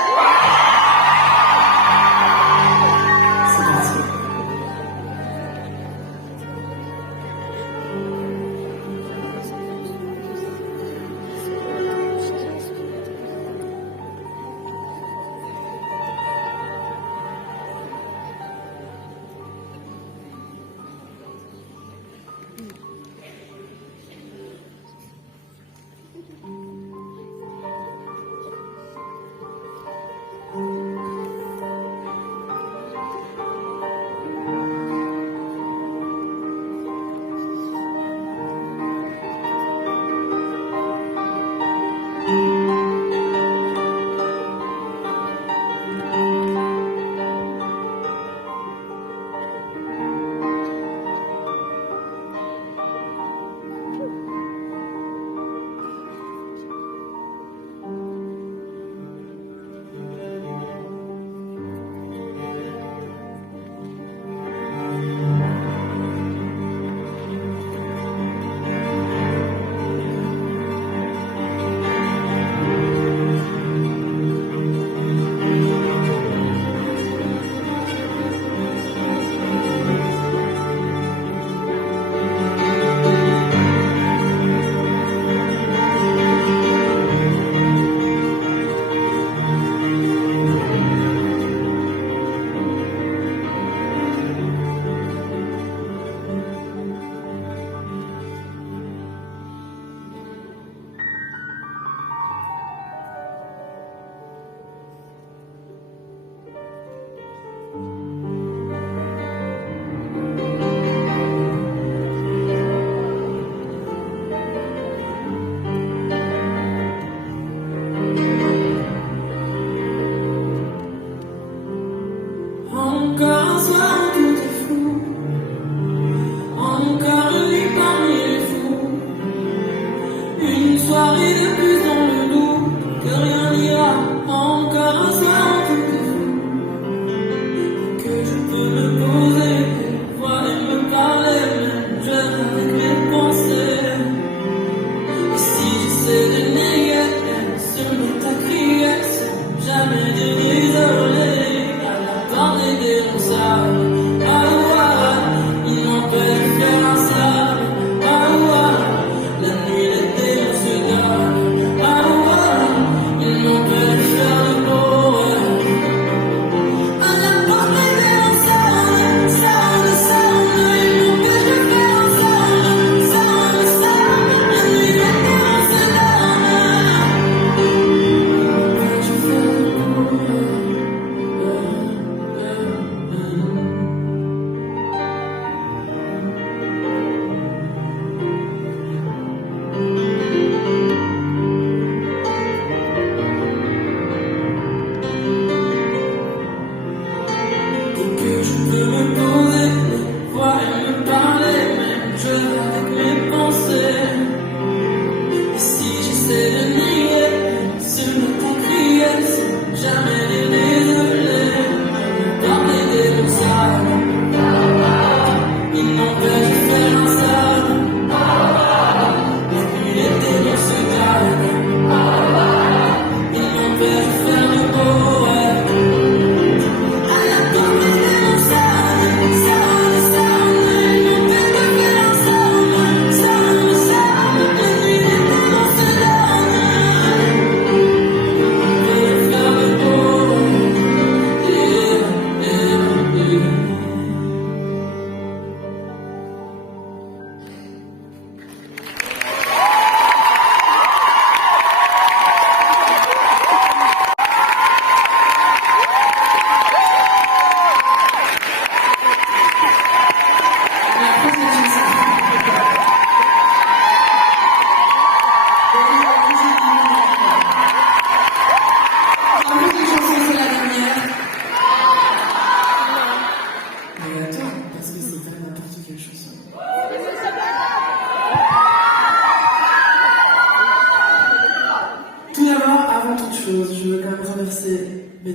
C'est parti.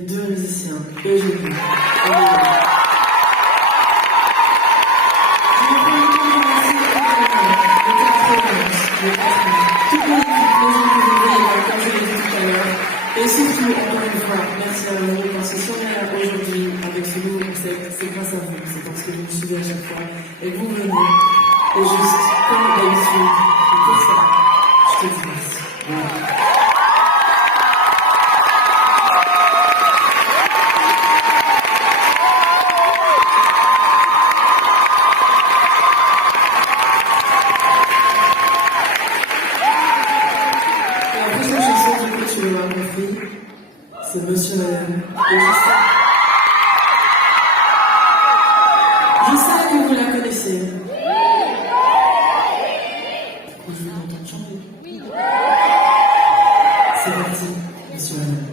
deux musiciens, Eugénie. Et surtout, encore une fois, merci à vous, parce que si on est là aujourd'hui avec ce nouveau concept, c'est grâce à vous, c'est parce que vous me suivez à chaque fois, et que vous venez, et juste, comme d'habitude, et pour ça, je te dis merci. Voilà. C'est Monsieur Madame. Et je sais que vous la connaissez. Je vais l'entendre chanter. C'est parti, Monsieur Madame.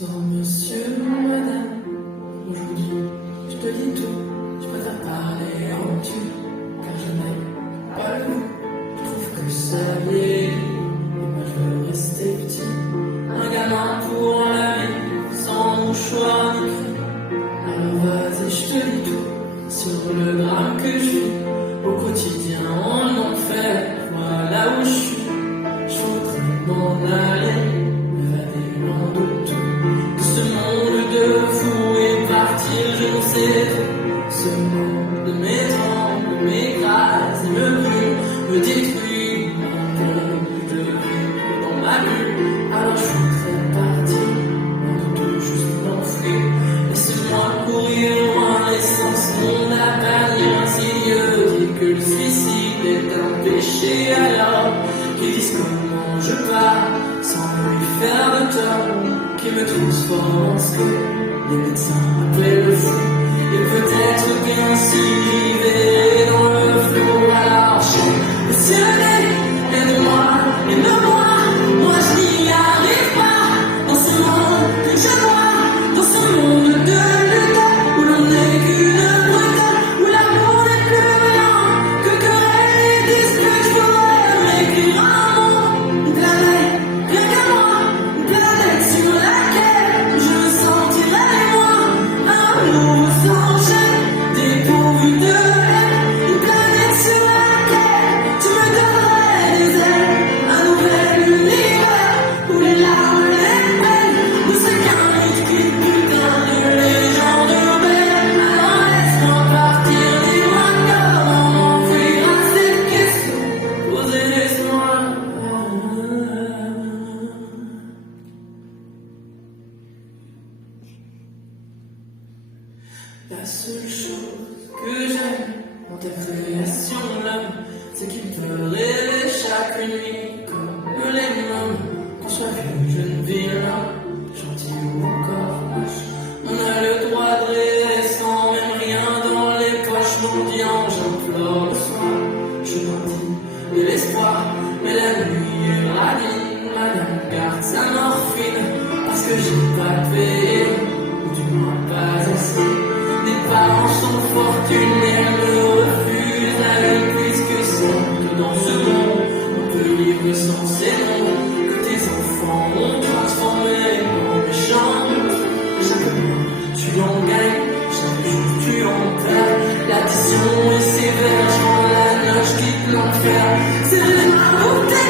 Bonsoir monsieur, madame, aujourd'hui je te dis tout, je préfère parler en tu, car je n'aime pas le goût, je trouve que ça vieillit, et moi je veux rester petit, un gamin pour la vie, sans mouchoir ni cri, alors vas-y je te dis tout, sur le drame que je vis, au quotidien en enfer, voilà où je suis, je voudrais m'en aller, m'évader loin de tout. Ce monde de fous est partir, je ne sais trop. Ce monde m'étrangle, m'écrase, me brûle, me détruit, m'entonne, je vis dans ma bulle. Alors je voudrais partir, loin de tout, juste m'enfuir. Laisse-moi courir loin, laissant ce monde à bannir insidieux. Dis que le suicide est un péché, alors qu'ils disent comment je pars, sans lui faire de tort. Qui me transforme en ce que les médecins appellent le fou. Et peut-être bien si j'y dans le flot. Alors j'ai le ciel, aide-moi, moi je n'y arrive pas. Dans ce monde que je vois, dans ce monde de lutte, où l'on n'est qu'une brute, où l'amour n'est plus rien que querelle et dispute. Je pourrais m'écrire un mot, une planète, rien qu'à moi, une planète sur laquelle je me sentirais moi un nouveau danger dépourvu de haine, une planète sur laquelle tu me donnerais des ailes, un nouvel univers où les larmes, les peines ne seraient qu'un mythe qu'une putain de légende urbaine. Alors laisse-moi partir, dis-moi comment m'enfuir à cette question posée, laisse-moi. La seule chose que j'aime dans ta création, l'homme, c'est qu'il te réveille chaque nuit comme les mômes. Qu'on soit vieux, jeune, vilain, gentil ou encore moche, on a le droit de rêver sans même rien dans les poches. Mendiant, j'implore le soir, je mentis et l'espoir, mais la nuit est radine. Madame garde sa morphine parce que j'ai pas payé, ou du moins pas assez. Mes parents sont fortunés, elles me refusent la vie, puisque c'est que dans ce monde on peut vivre sans ces noms que tes enfants ont transformé en méchants. Chaque mois tu en gagnes, chaque jour tu en perds. L'addition est sévère, je rends la noche quitte l'enfer. C'est ma beauté.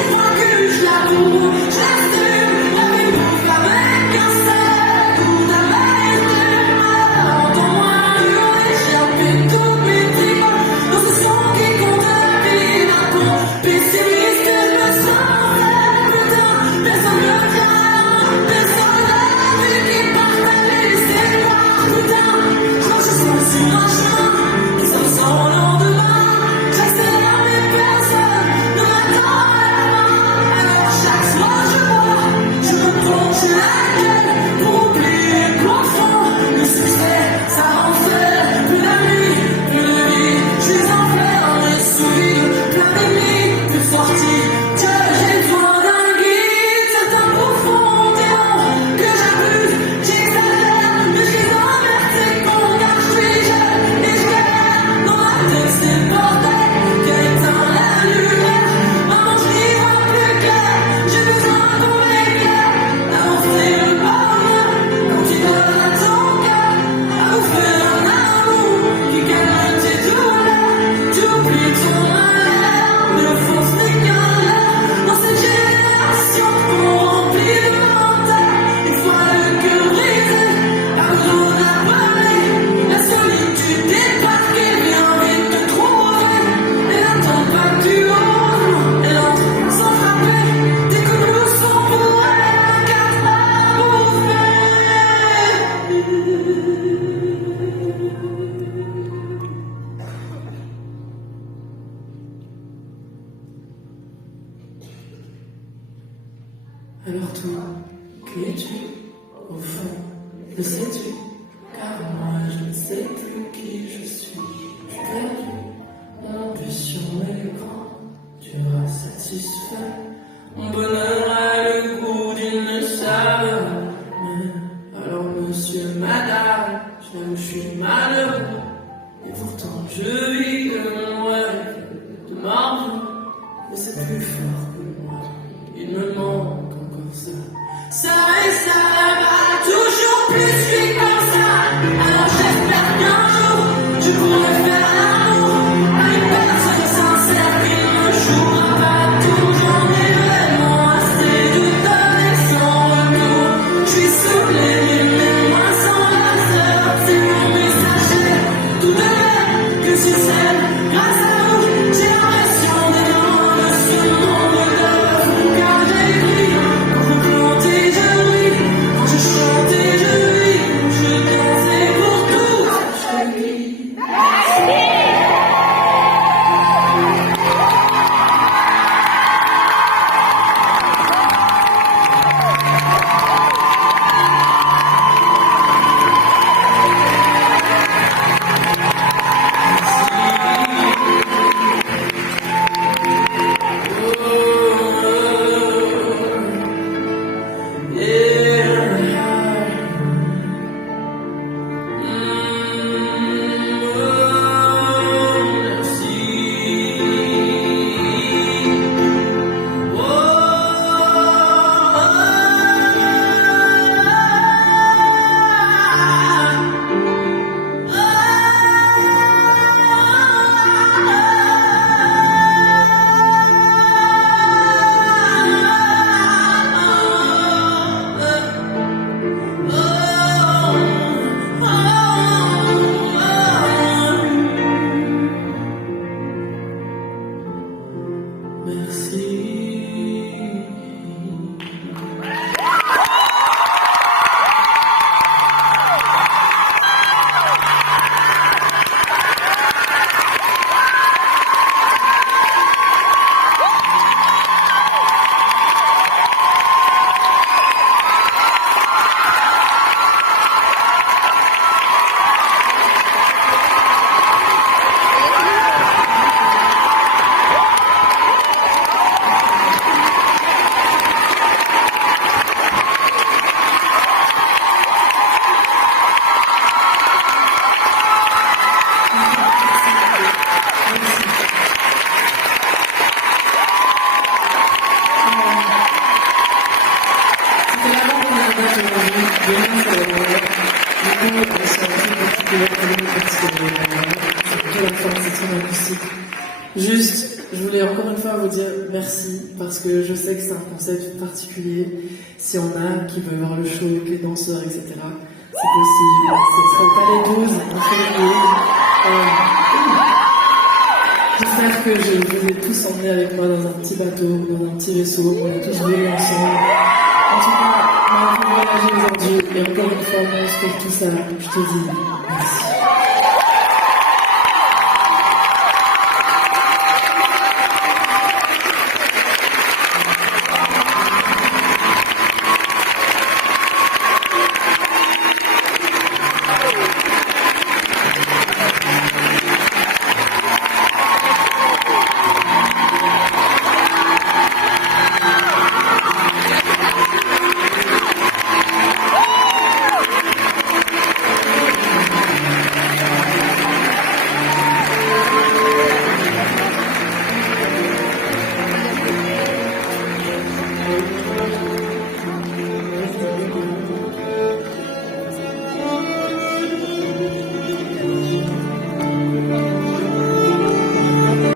Alors toi, qui es-tu? Au fond, le sais-tu? Car moi je ne sais plus qui je suis. Je suis perdu, mon ambition est grande. Tu auras satisfait. Mon bonheur a le goût d'une saveur. Mais alors monsieur, madame, je suis malheureux. Et pourtant je vis de mon rêve, de ma vie. Mais c'est plus fort que moi. Il me manque encore ça. Ça et ça là-bas, toujours plus je suis comme ça. Alors j'espère qu'un jour je pourrai faire l'amour à une personne sincère qui me jouera pas tout. J'en ai vraiment assez de donner sans retour. Je suis saoulé mais moi sans lasseur. C'est mon messager, tout de même que sur scène. Grâce à vous, j'ai l'impression d'être loin de ce monde de fou. Car j'écris, quand vous plantez, je ris. Quand je chante et je vis, je danse et pour tout, je crie. Juste, je voulais encore une fois vous dire merci parce que je sais que c'est un concept particulier. Si on a qui veut voir le show, les danseurs, etc., c'est possible. Ce sera le Palais 12 en février. J'espère que je vous ai tous emmenés avec moi dans un petit bateau, dans un petit vaisseau. On est tous venus ensemble. En tout cas, on a voyager aujourd'hui et encore une fois, on se fait tout ça. Je te dis merci.